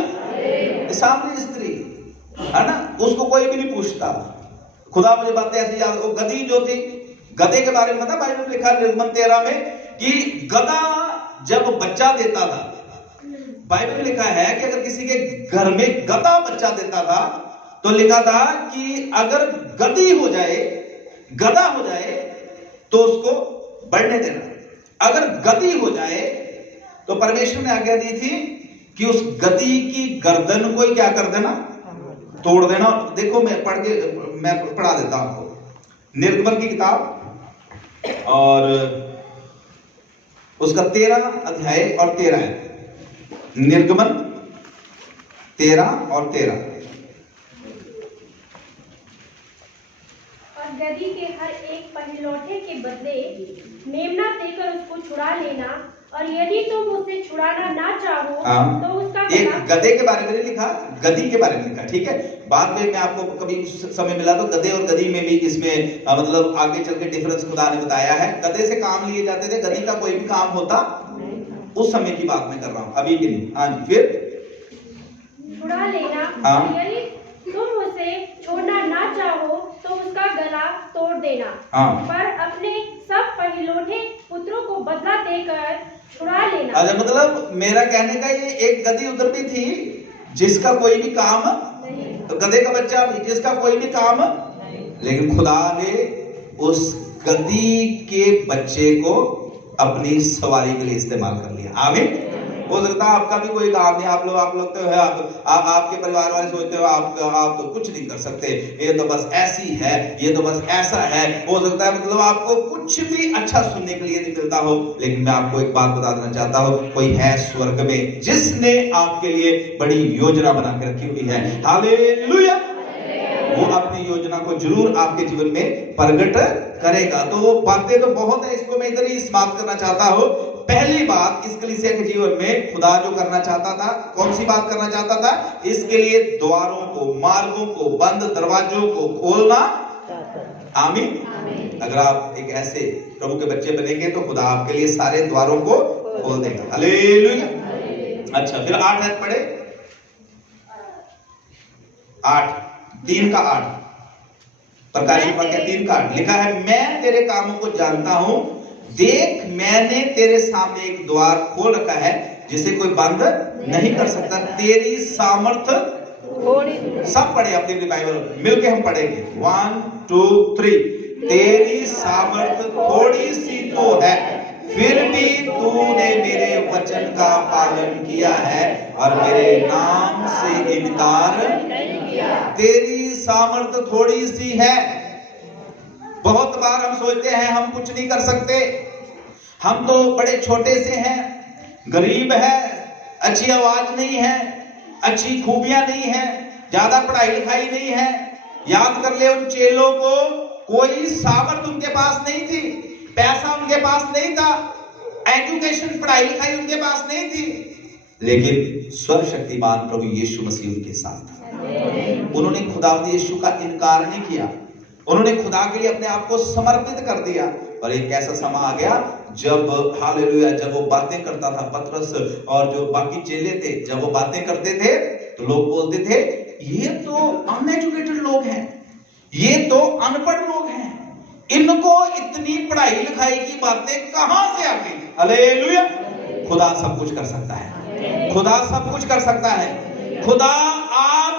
सामने स्त्री है ना, उसको कोई भी नहीं पूछता। खुदा मुझे बातें ऐसी याद, वो गधी जो थी, गधे के बारे में पता बाइबल में लिखा निर्गमन 13 में कि गधा जब बच्चा देता था, बाइबल में लिखा है कि अगर किसी के घर में गधा बच्चा देता था तो लिखा था कि अगर गधी हो जाए, गधा हो जाए तो उसको बढ़ने देना, अगर गधी हो जाए तो परमेश्वर ने आज्ञा दी थी कि उस गधी की गर्दन को ही क्या कर देना, तोड़ देना। देखो मैं पढ़ा देता हूं आपको निर्गमन की किताब और उसका 13 अध्याय और 13 है। निर्गमन 13 और 13। गधी के हर एक पहिलौठे के बदले मेमना देकर उसको छुड़ा लेना, और यदि तुम उसे छुड़ाना ना चाहो तो उसका एक गधे के बारे में लिखा, गधी के बारे में लिखा, ठीक है। बाद में मैं आपको कभी समय मिला तो गधे और गधी में भी इसमें मतलब आगे चल के डिफरेंस खुदा ने बताया है। गधे से काम लिए जाते थे, गधी का कोई भी काम होता उस समय की बात मैं कर रहा हूं, अभी के नहीं। हाँ जी, फिर छुड़ा लेना, हाँ, यदि तुम उसे छोड़ना ना चाहो तो उसका गला तोड़ देना। हाँ, पर अपने सब पहिलौठे पुत्रों को बदला देकर छुड़ा लेना। अच्छा, मतलब मेरा कहने का ये एक गधी उधर भी थी जिसका कोई भी काम नहीं, तो गधे का बच्चा भी जिसका कोई भी काम नहीं, लेकिन खुदा ने उस गधी के बच्चे को अपनी सवारी के लिए इस्तेमाल कर लिया। आमीन। हो सकता है आपका भी कोई काम नहीं, आप लोग तो है, आपके परिवार वाले सोचते हो आप तो कुछ नहीं कर सकते, ये तो बस ऐसी है, ये तो बस ऐसा है। हो सकता है मतलब आपको कुछ भी अच्छा सुनने के लिए नहीं मिलता हो, लेकिन मैं आपको एक बात बता देना चाहता हूँ, कोई है स्वर्ग में जिसने आपके लिए बड़ी योजना बना के रखी हुई है। हालेलुया। वो अपनी योजना को जरूर आपके जीवन में प्रकट करेगा। तो वो बातें तो बहुत है, इसको मैं इधर ही समाप्त करना चाहता हूँ। पहली बात, इस कलीसिया के जीवन में खुदा जो करना चाहता था, कौन सी बात करना चाहता था? इसके लिए द्वारों को, मार्गों को, बंद दरवाजों को खोलना। आमीन। अगर आप एक ऐसे प्रभु के बच्चे बनेंगे तो खुदा आपके लिए सारे द्वारों को खोल देगा। हालेलुया। अच्छा, फिर 8 है पढ़े, 3 का 8 प्रकाशित वाक्य 3 का 8 लिखा है, मैं तेरे कामों को जानता हूं, देख मैंने तेरे सामने एक द्वार खोल रखा है जिसे कोई बंद नहीं कर सकता। तेरी सामर्थ सब पढ़े अपनी अपनी बाइबल मिलके हम पढ़ेंगे 1 2 3। तेरी सामर्थ थोड़ी सी तो है, फिर भी तूने मेरे वचन का पालन किया है और मेरे नाम से इनकार नहीं किया। तेरी सामर्थ थोड़ी सी है। बहुत बार हम सोचते हैं हम कुछ नहीं कर सकते, हम तो बड़े छोटे से हैं, गरीब है, अच्छी आवाज नहीं है, अच्छी खूबियां नहीं है, ज्यादा पढ़ाई लिखाई नहीं है। याद कर ले उन चेलों को, कोई सामर्थ उनके पास नहीं थी, पैसा उनके पास नहीं था, एजुकेशन पढ़ाई लिखाई उनके पास नहीं थी, लेकिन सर्वशक्तिमान प्रभु यीशु मसीह उनके साथ था। उन्होंने खुदावंद यीशु का इनकार नहीं किया, उन्होंने खुदा के लिए अपने आप को समर्पित कर दिया। और एक ऐसा समय आ गया जब हालेलुया, जब वो बातें करता था पतरस और जो बाकी चेले थे, जब वो बातें करते थे तो लोग बोलते थे ये तो अनएजुकेटेड लोग हैं, ये तो अनपढ़ लोग हैं, इनको इतनी पढ़ाई लिखाई की बातें कहां से आ गई। हालेलुया, खुदा सब कुछ कर सकता है, खुदा सब कुछ कर सकता है। खुदा आप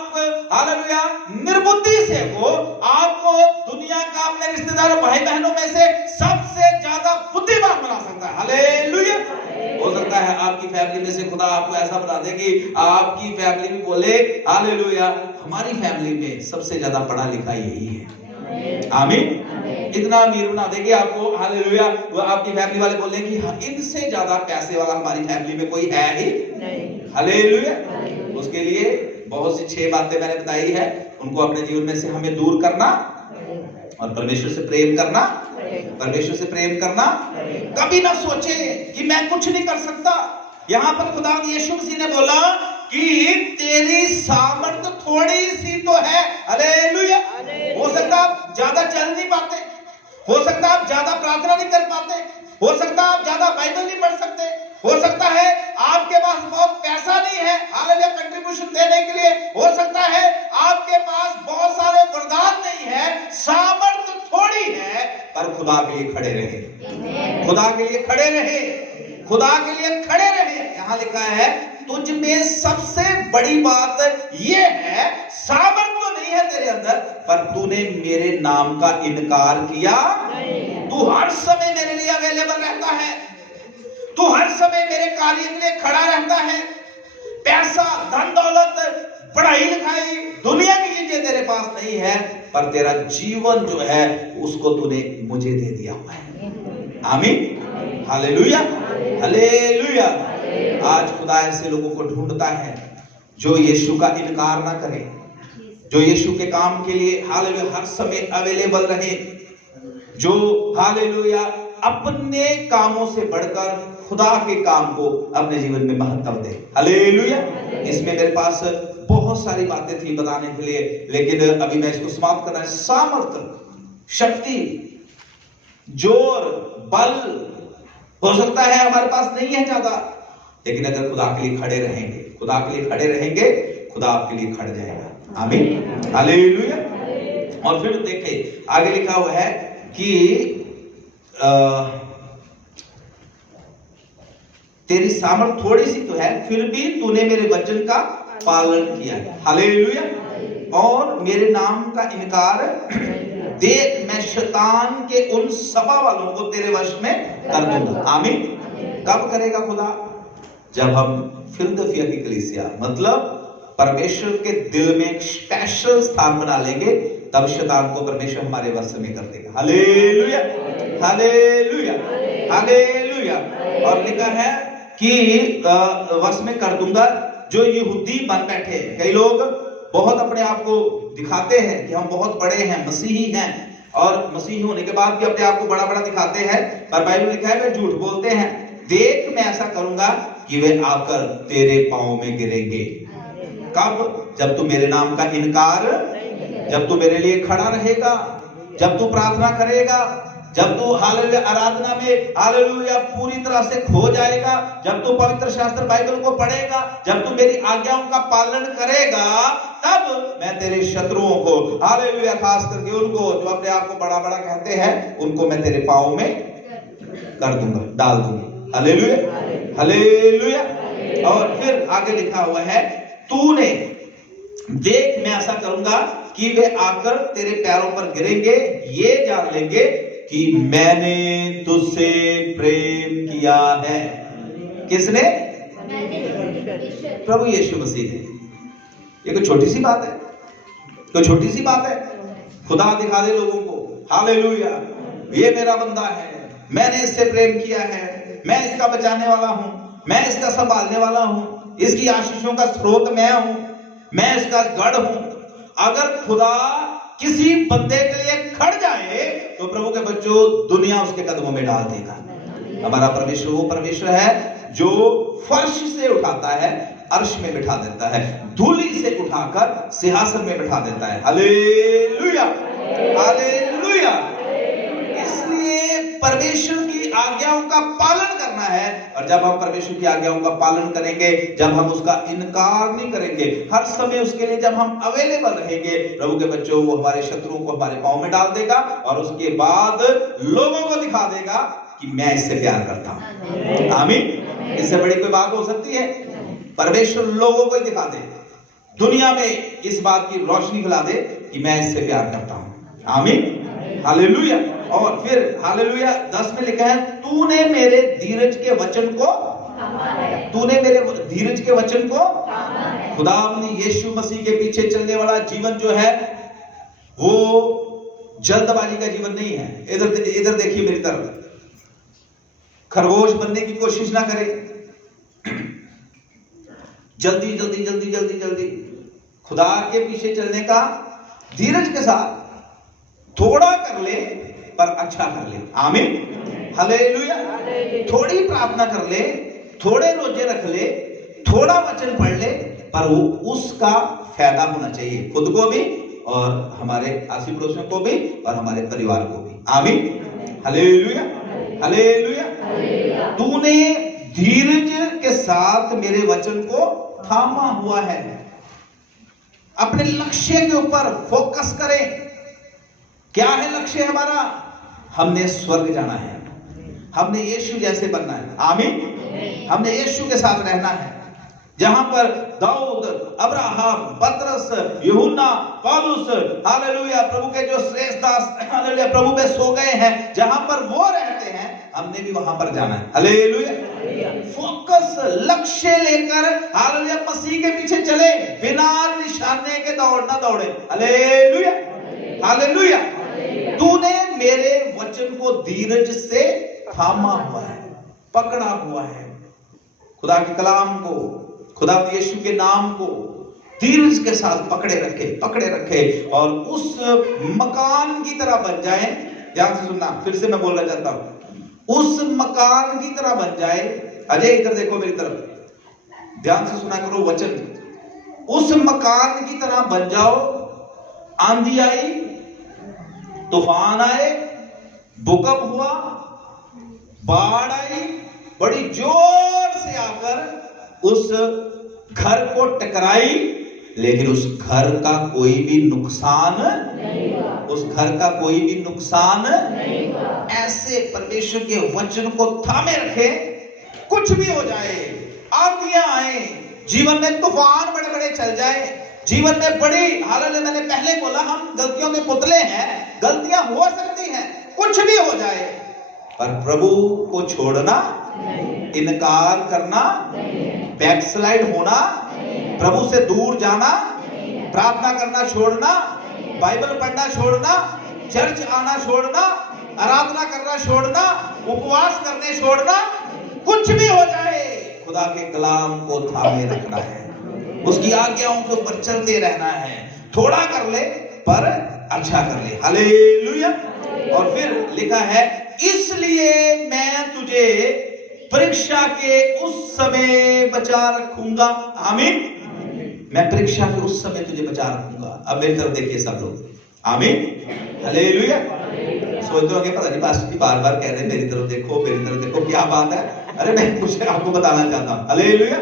हालेलुया निर्बुद्धि से हो, आपको दुनिया का अपने रिश्तेदार भाई बहनों में से सबसे ज्यादा बुद्धिमान बना सकता है। हालेलुया। हो सकता है आपकी फैमिली में से खुदा आपको ऐसा बना दे कि आपकी फैमिली में बोले हालेलुया हमारी फैमिली में सबसे ज्यादा पढ़ा लिखा यही है। आमीन। इतना अमीर बना देगी आपको हालेलुया, वो आपकी फैमिली वाले बोले कि इनसे ज्यादा पैसे वाला हमारी फैमिली में कोई है ही नहीं। हालेलुया। उसके लिए बहुत सी 6 बातें मैंने बताई है, उनको अपने जीवन में से हमें दूर करना और परमेश्वर से प्रेम करना, परमेश्वर से प्रेम करना। कभी ना सोचे कि मैं कुछ नहीं कर सकता। यहाँ पर खुदा यीशु मसीह ने बोला कि तेरी सामर्थ थोड़ी सी तो है। हालेलुया। हो सकता आप ज्यादा चल नहीं पाते, हो सकता आप ज्यादा प्रार्थना नहीं कर पाते, हो सकता आप ज्यादा बाइबल नहीं पढ़ सकते, हो सकता है आपके पास बहुत पैसा नहीं है हालेलुया कंट्रीब्यूशन देने के लिए, हो सकता है आपके पास बहुत सारे वरदान नहीं है, सामर्थ थोड़ी है, पर खुदा के लिए खड़े रहे, खुदा के लिए खड़े रहे, खुदा के लिए खड़े रहे। यहाँ लिखा है तुझ में सबसे बड़ी बात ये है, सामर्थ तो नहीं है तेरे अंदर, पर तूने मेरे नाम का इनकार किया। तू हर समय मेरे लिए अवेलेबल रहता है, तू हर समय मेरे कार्य के लिए खड़ा रहता है। पैसा, धन दौलत, पढ़ाई लिखाई, दुनिया की चीजें तेरे पास नहीं है, पर तेरा जीवन जो है उसको तूने मुझे दे दिया हुआ है। आमीन। Hallelujah, hallelujah. आज खुदा ऐसे लोगों को ढूंढता है जो यीशु का इनकार ना करे, जो यीशु के काम के लिए हालेलुया हर समय अवेलेबल रहे, जो हालेलुया अपने कामों से बढ़कर खुदा के काम को अपने जीवन में महत्व दे। हालेलुया। इसमें मेरे पास बहुत सारी बातें थी बताने के लिए, लेकिन अभी मैं इसको समाप्त करना है। सामर्थ, शक्ति, जोर, बल हो सकता है हमारे पास नहीं है ज्यादा, लेकिन अगर खुदा के लिए खड़े रहेंगे, खुदा के लिए खड़े रहेंगे, खुदा आपके लिए खड़ जाएगा। आमीन। हालेलुया। और फिर देखें आगे लिखा हुआ है कि तेरी सामर्थ थोड़ी सी तो है, फिर भी तूने मेरे वचन का पालन किया। हालेलुया। और मेरे नाम का इनकार देख, मैं शैतान के उन सभा वालों को तेरे वश में कर दूंगा। आमीन। कब करेगा खुदा? जब हम फिलदेल्फिया की कलीसिया मतलब परमेश्वर के दिल में एक स्पेशल स्थान बना लेंगे, तब शैतान को परमेश्वर हमारे वश में कर देगा। Hallelujah, hallelujah, hallelujah. और लिखा है कि वश में कर दूंगा जो यहूदी बन बैठे हैं। कई लोग बहुत अपने आप को दिखाते हैं कि हम बहुत बड़े हैं, मसीही हैं, और मसीही होने के बाद भी अपने आप को बड़ा बड़ा दिखाते हैं, पर बाइबल लिखा है वे झूठ बोलते हैं। देख, मैं ऐसा करूंगा कि वे आकर तेरे पांव में गिरेंगे। कब? जब तू मेरे नाम का इनकार, जब तू मेरे लिए खड़ा रहेगा, जब तू प्रार्थना करेगा, जब तू हालेलुया आराधना में हालेलुया पूरी तरह से खो जाएगा, जब तू पवित्र शास्त्र बाइबल को पढ़ेगा, जब तू मेरी आज्ञाओं का पालन करेगा, तब मैं तेरे शत्रुओं को हालेलुया, खास करके उनको जो अपने आप को बड़ा बड़ा कहते हैं, उनको मैं तेरे पांव में कर दूंगा, डाल दूंगा। Hallelujah, hallelujah. और फिर आगे लिखा हुआ है, तूने देख मैं ऐसा करूंगा कि वे आकर तेरे पैरों पर गिरेंगे, ये जान लेंगे कि मैंने तुझसे प्रेम किया है। किसने? प्रभु यीशु मसीह ने। ये कोई छोटी सी बात है? कोई छोटी सी बात है? खुदा दिखा दे लोगों को, हालेलुया, ये मेरा बंदा है, मैंने इससे प्रेम किया है, मैं इसका बचाने वाला हूं, मैं इसका संभालने वाला हूं, इसकी आशीषों का स्रोत मैं हूं, मैं इसका गढ़ हूं। अगर खुदा किसी बंदे के लिए खड़ जाए तो प्रभु के बच्चों दुनिया उसके कदमों में डाल देगा। हमारा परमेश्वर वो परमेश्वर है जो फर्श से उठाता है, अर्श में बिठा देता है, धूली से उठाकर सिंहासन में बिठा देता है। Hallelujah, hallelujah. इसलिए परमेश्वर की आज्ञाओं का पालन करना है, और जब हम परमेश्वर की आज्ञाओं का पालन करेंगे, जब हम उसका इनकार नहीं करेंगे, हर समय उसके लिए जब हम अवेलेबल रहेंगे, प्रभु के बच्चों वो हमारे शत्रुओं को हमारे पांव में डाल देगा और उसके बाद लोगों को दिखा देगा कि मैं इससे प्यार करता हूं। आमीन। इससे बड़ी कोई बात हो सकती है? परमेश्वर लोगों को दिखा दे, दुनिया में इस बात की रोशनी फैला दे कि मैं इससे प्यार करता हूं। आमीन, हालेलुया। और फिर हालेलुया 10 में लिखा है, तूने मेरे धीरज के वचन को, तूने मेरे धीरज के वचन को, खुदा अपनी यीशु मसीह के पीछे चलने वाला जीवन जो है वो जल्दबाजी का जीवन नहीं है। इधर देखिए मेरी तरफ, खरगोश बनने की कोशिश ना करें, जल्दी जल्दी जल्दी जल्दी जल्दी। खुदा के पीछे चलने का धीरज के साथ, थोड़ा कर ले पर अच्छा कर ले। आमीन, हालेलुया। थोड़ी प्रार्थना कर ले, थोड़े रोजे रख ले, थोड़ा वचन पढ़ ले, पर वो उसका फायदा होना चाहिए खुद को भी और हमारे आसी पड़ोसियों को भी और हमारे परिवार को भी। आमीन, हालेलुया, हालेलुया। तूने धीरज के साथ मेरे वचन को थामा हुआ है। अपने लक्ष्य के ऊपर फोकस करें। क्या है लक्ष्य हमारा? हमने स्वर्ग जाना है, हमने यीशु जैसे बनना है। आमीन, हमने यीशु के साथ रहना है। जहां पर दाऊद, अब्राहम, पतरस, यूहन्ना, पौलुस, हालेलुया, प्रभु के जो श्रेष्ठ दास, हालेलुया, प्रभु में सो गए हैं, जहां पर वो रहते हैं, हमने भी वहां पर जाना है। हालेलुया। फोकस, लक्ष्य लेकर हालेलुया मसीह के पीछे चले, बिना निशाने के दौड़ना दौड़े। Hallelujah, hallelujah. तूने मेरे वचन को धीरज से थामा हुआ है, पकड़ा हुआ है। खुदा के कलाम को, खुदा यीशु के नाम को धीरज के साथ पकड़े रखे और उस मकान की तरह बन जाए। ध्यान से सुनना, फिर से मैं बोलना चाहता हूं, उस मकान की तरह बन जाए। अजय इधर देखो मेरी तरफ, ध्यान से सुना करो वचन। उस मकान की तरह बन जाओ। आंधी आई, तूफान आए, भूकंप हुआ, बाढ़ आई, बड़ी जोर से आकर उस घर को टकराई, लेकिन उस घर का कोई भी नुकसान नहीं हुआ। उस घर का कोई भी नुकसान नहीं हुआ। ऐसे परमेश्वर के वचन को थामे रखे, कुछ भी हो जाए, आंधियां आए, जीवन में तूफान बड़े बड़े चल जाए, जीवन में बड़ी हालत, मैंने पहले बोला हम गलतियों के पुतले हैं, गलतियां हो सकती हैं, कुछ भी हो जाए, पर प्रभु को छोड़ना, इनकार करना, बैकस्लाइड होना, प्रभु से दूर जाना, प्रार्थना करना छोड़ना, बाइबल पढ़ना छोड़ना, चर्च आना छोड़ना, आराधना करना छोड़ना, उपवास करने छोड़ना, कुछ भी हो जाए, खुदा के कलाम को थामे रखना है, उसकी आज्ञाओं के ऊपर चलते रहना है। थोड़ा कर ले पर अच्छा कर ले। हालेलुया। और फिर लिखा है, इसलिए मैं तुझे परीक्षा के उस समय बचा रखूंगा। आमीन। मैं परीक्षा के उस समय तुझे बचा रखूंगा। अब मेरी तरफ देखिए सब लोग। आमीन, हालेलुया। सोचते होंगे पता नहीं पास्टर जी बार-बार कह रहे हैं मेरी तरफ देखो, मेरी तरफ देखो, क्या बात है? अरे मैं कुछ आपको बताना चाहता हूं। हालेलुया।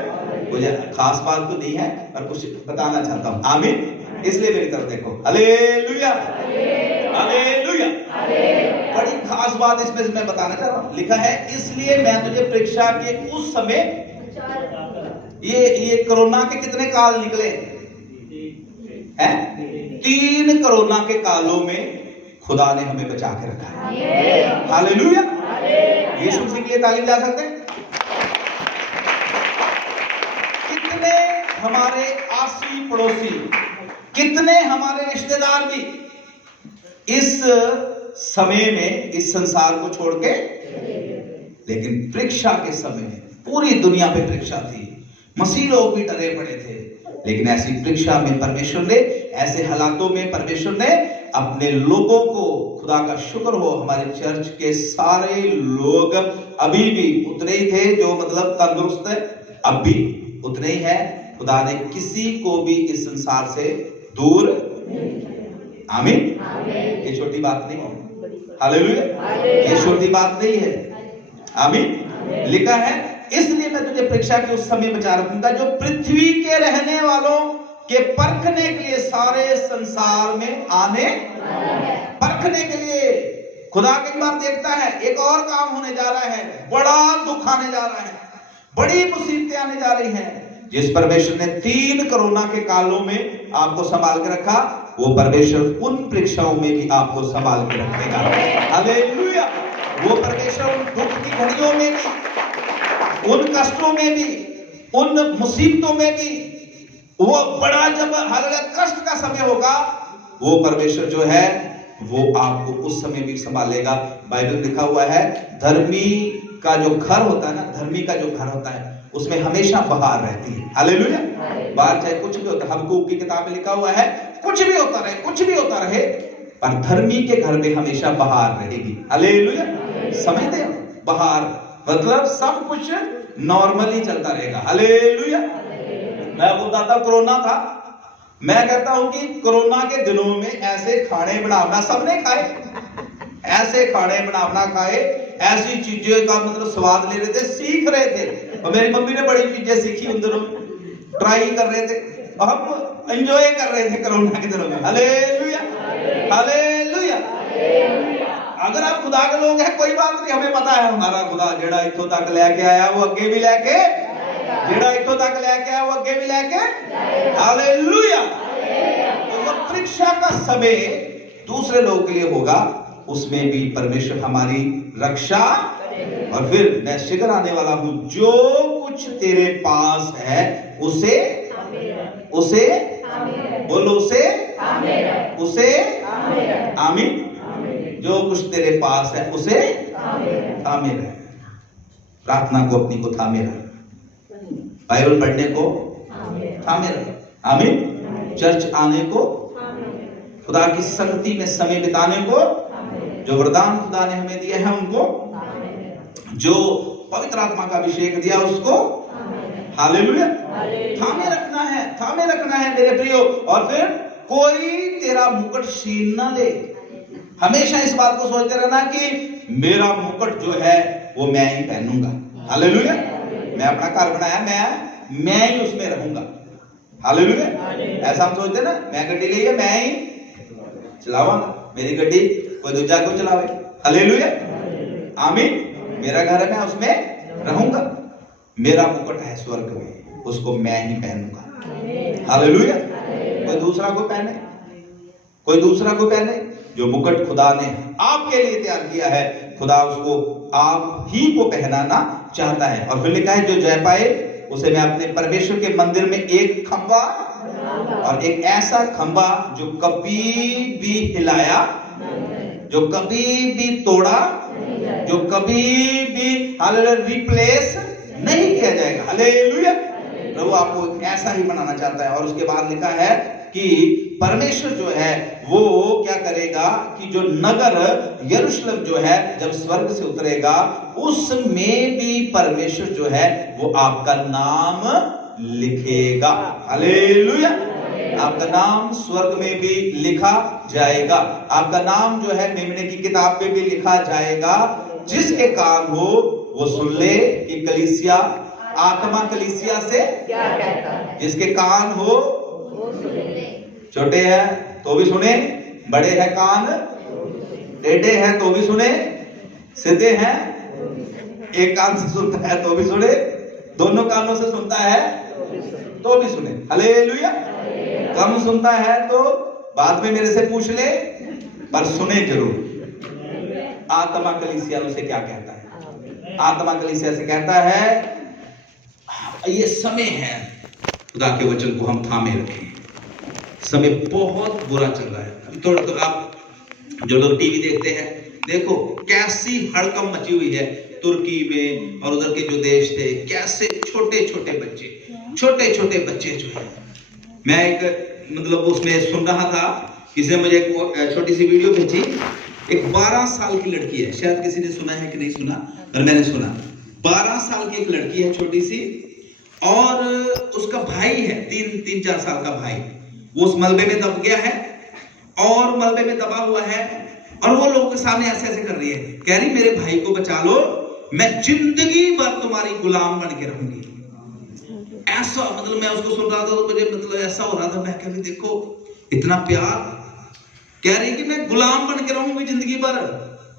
मुझे खास बात तो नहीं है पर कुछ बताना चाहता हूं। आमीन। इसलिए मेरी तरफ देखो। Hallelujah, hallelujah. बड़ी खास बात इसमें मैं बताना चाह रहा हूं। लिखा है, इसलिए मैं तुझे परीक्षा के उस समय, ये कोरोना के कितने काल निकले? है। 3 कोरोना के कालों में खुदा ने हमें बचा के रखा है। हालेलुया। यीशु मसीह के लिए तालीम जा सकते हैं। कितने हमारे आसी पड़ोसी, कितने हमारे रिश्तेदार भी इस समय में इस संसार को छोड़ के, लेकिन परीक्षा के समय में पूरी दुनिया पे परीक्षा थी, मसीह लोग भी डरे पड़े थे, लेकिन ऐसी परीक्षा में परमेश्वर ने, ऐसे हालातों में परमेश्वर ने अपने लोगों को, खुदा का शुक्र हो हमारे चर्च के सारे लोग अभी भी उतने ही थे जो मतलब तंदुरुस्त है, अब भी उतने ही है। खुदा ने किसी को भी इस संसार से दूर, आमीन, ये छोटी बात नहीं है। हालेलुया, ये छोटी बात नहीं है। आमीन। लिखा है, इसलिए मैं तुझे परीक्षा के उस समय बचा रखूंगा जो पृथ्वी के रहने वालों के परखने के लिए सारे संसार में आने, परखने के लिए। खुदा कई बार देखता है एक और काम होने जा रहा है, बड़ा दुख आने जा रहा है, बड़ी मुसीबतें आने जा रही हैं। जिस परमेश्वर ने 3 कोरोना के कालों में आपको संभाल के रखा, वो परमेश्वर उन परीक्षाओं में भी आपको संभाल के रखेगा। हालेलुया। वो परमेश्वर उन दुख की घड़ियों में भी, उन कष्टों में भी, उन मुसीबतों में भी, वो बड़ा जब हालेलुया कष्ट का समय होगा, वो परमेश्वर जो है वो आपको उस समय भी संभालेगा। बाइबल में लिखा हुआ है, धर्मी का जो घर होता है ना, धर्मी का जो घर होता है उसमें हमेशा बहार रहती है। हालेलुया। बाहर चाहे कुछ भी होता है, हबक्कूक की किताब में लिखा हुआ है, कुछ भी होता रहे, कुछ भी होता रहे, पर धर्मी के घर में हमेशा बहार रहेगी। हालेलुया। समझते हो, बहार मतलब सब कुछ नॉर्मली चलता रहेगा। हालेलुया। मैं आपको बताता हूं, कोरोना था, मैं कहता हूं कि कोरोना के दिनों में ऐसे खाने बनाना सबने खाए, ऐसे खाने बनाना खाए, ऐसी चीजें का मतलब स्वाद ले रहे थे, सीख रहे थे। और मेरी मम्मी ने बड़ी चीजें सीखी उन दिनों, ट्राई कर रहे थे, और हम एंजॉय कर रहे थे कोरोना के दिनों में। Hallelujah, hallelujah. अगर आप खुदा के लोग हैं कोई बात नहीं, हमें पता है हमारा खुदा जेड़ा इत्थों तक लेके आया वो अगे भी लेके, जेड़ा इत्थों तक लेके आया वो अगे भी लेके। हालेलुया। तो वो परीक्षा का समय दूसरे लोगों के लिए होगा, उसमें भी परमेश्वर हमारी रक्षा। और फिर मैं शीघ्र आने वाला हूं, जो कुछ तेरे पास है उसे, उसे बोलो, उसे आमीन। जो कुछ तेरे पास है उसे थामे रहे। प्रार्थना को अपनी को थामे रहे, बाइबल पढ़ने को थामे रहे, आमीन। चर्च आने को, खुदा की संगति में समय बिताने को, जो वरदान खुदा ने हमें दिए हैं उनको, जो पवित्र आत्मा का अभिषेक दिया उसको, हालेलुया, थामे रखना है, थामे रखना है मेरे प्रियो। और फिर कोई तेरा मुकुट छीन ना ले। हमेशा इस बात को सोचते रहना कि मेरा मुकुट जो है वो मैं ही पहनूंगा। हालेलुया। मैं अपना घर बनाया, मैं ही उसमें रहूंगा। हालेलुया। ऐसा हम सोचते ना, मैं गड्डी ली है मैं ही चलाऊंगा, मेरी गड्डी कोई दूसरा क्यों चलावे। हालेलुया, आमीन। मेरा घर है, मैं उसमें रहूंगा। मेरा मुकुट है स्वर्ग में, उसको मैं ही पहनूंगा। हालेलुया। कोई दूसरा को पहने, कोई दूसरा को पहने, जो मुकुट खुदा ने आपके लिए तैयार किया है, खुदा उसको आप ही को पहनाना चाहता है। और फिर लिखा है, जो जय पाए उसे मैं अपने परमेश्वर के मंदिर में एक खंबा, और एक ऐसा खंबा जो कभी भी हिलाया, जो कभी भी तोड़ा, जो कभी भी हालेलुया रिप्लेस नहीं किया जाएगा। हालेलुया। प्रभु आपको ऐसा ही बनाना चाहता है। और उसके बाद लिखा है कि परमेश्वर जो है वो क्या करेगा कि जो नगर यरूशलेम जो है जब स्वर्ग से उतरेगा, उसमें भी परमेश्वर जो है वो आपका नाम लिखेगा। हालेलुया। आपका नाम स्वर्ग में भी लिखा जाएगा। आपका नाम जो है मेमने की किताब में भी लिखा जाएगा। जिसके कान हो वो सुन ले कि कलीसिया, आत्मा कलीसिया से क्या कहता है। जिसके कान हो वो सुन ले। छोटे हैं तो भी सुने, बड़े हैं कान, टेढ़े हैं तो भी सुने, सीधे हैं एक कान से सुनता है तो भी सुने, दोनों कानों से सुनता है तो भी सुने। हालेलुया। कम सुनता है तो बाद में मेरे से पूछ ले, पर सुने जरूर। आत्मा कलीसिया उसे क्या कहता है? आत्मा कलीसिया से कहता है ये समय है खुदा के वचन को हम थामे रखें। समय बहुत बुरा चल रहा है। तो आप जो लोग टीवी देखते हैं, देखो कैसी हड़कंप मची हुई है तुर्की में और उधर के जो देश थे, कैसे छोटे छोटे बच्चे जो है। मैं एक मतलब उसमें सुन रहा था, किसी ने मुझे एक छोटी सी वीडियो भेजी। एक 12 साल की लड़की है, शायद किसी ने सुना है कि नहीं सुना, पर मैंने सुना। 12 साल की एक लड़की है छोटी सी, और उसका भाई है 3-4 साल का भाई। वो उस मलबे में दब गया है और मलबे में दबा हुआ है, और वो लोगों के सामने ऐसे ऐसे कर रही है, कह रही मेरे भाई को बचा लो, मैं जिंदगी भर तुम्हारी गुलाम बन के रहूंगी। ऐसा मतलब मैं उसको सुन रहा था तो मुझे मतलब ऐसा हो रहा था, मैं कह देखो इतना प्यार, कह रही कि मैं गुलाम बन के रहूंगी जिंदगी भर।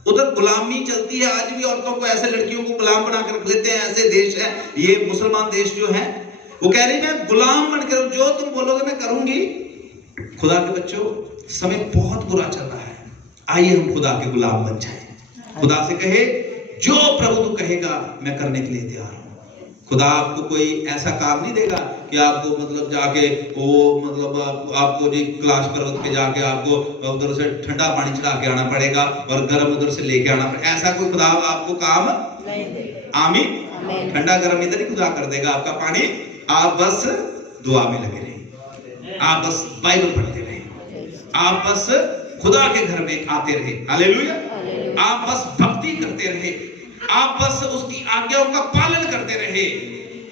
उधर गुलामी चलती है आज भी, औरतों को ऐसे लड़कियों को गुलाम बना कर रख लेते हैं। ऐसे देश है ये मुसलमान देश जो है, वो कह रही मैं गुलाम बन के जो तुम बोलोगे मैं करूंगी। खुदा के बच्चों, समय बहुत बुरा चल रहा है, आइए हम खुदा के गुलाम बन जाएं। खुदा से कहे जो प्रभु तू कहेगा मैं करने के लिए तैयार हूं। खुदा आपको कोई ऐसा काम नहीं देगा कि आपको मतलब जाके वो मतलब आपको जी क्लास पर के जाके आपको उधर से ठंडा पानी चढ़ा के आना पड़ेगा और गर्म उधर से लेके आना पड़ेगा। ऐसा कोई खुदा आपको काम नहीं देगा। आमीन। ठंडा गर्म इधर ही खुदा कर देगा आपका पानी। आप बस दुआ में लगे रहिए, आप बस बाइबल पढ़ते रहे, आप बस खुदा के घर में आते रहे। हालेलुया। आप बस भक्ति करते रहे, आप बस उसकी आज्ञाओं का पालन करते रहे।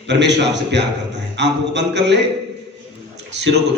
परमेश्वर आपसे प्यार करता है। आंखों को बंद कर ले, सिरों को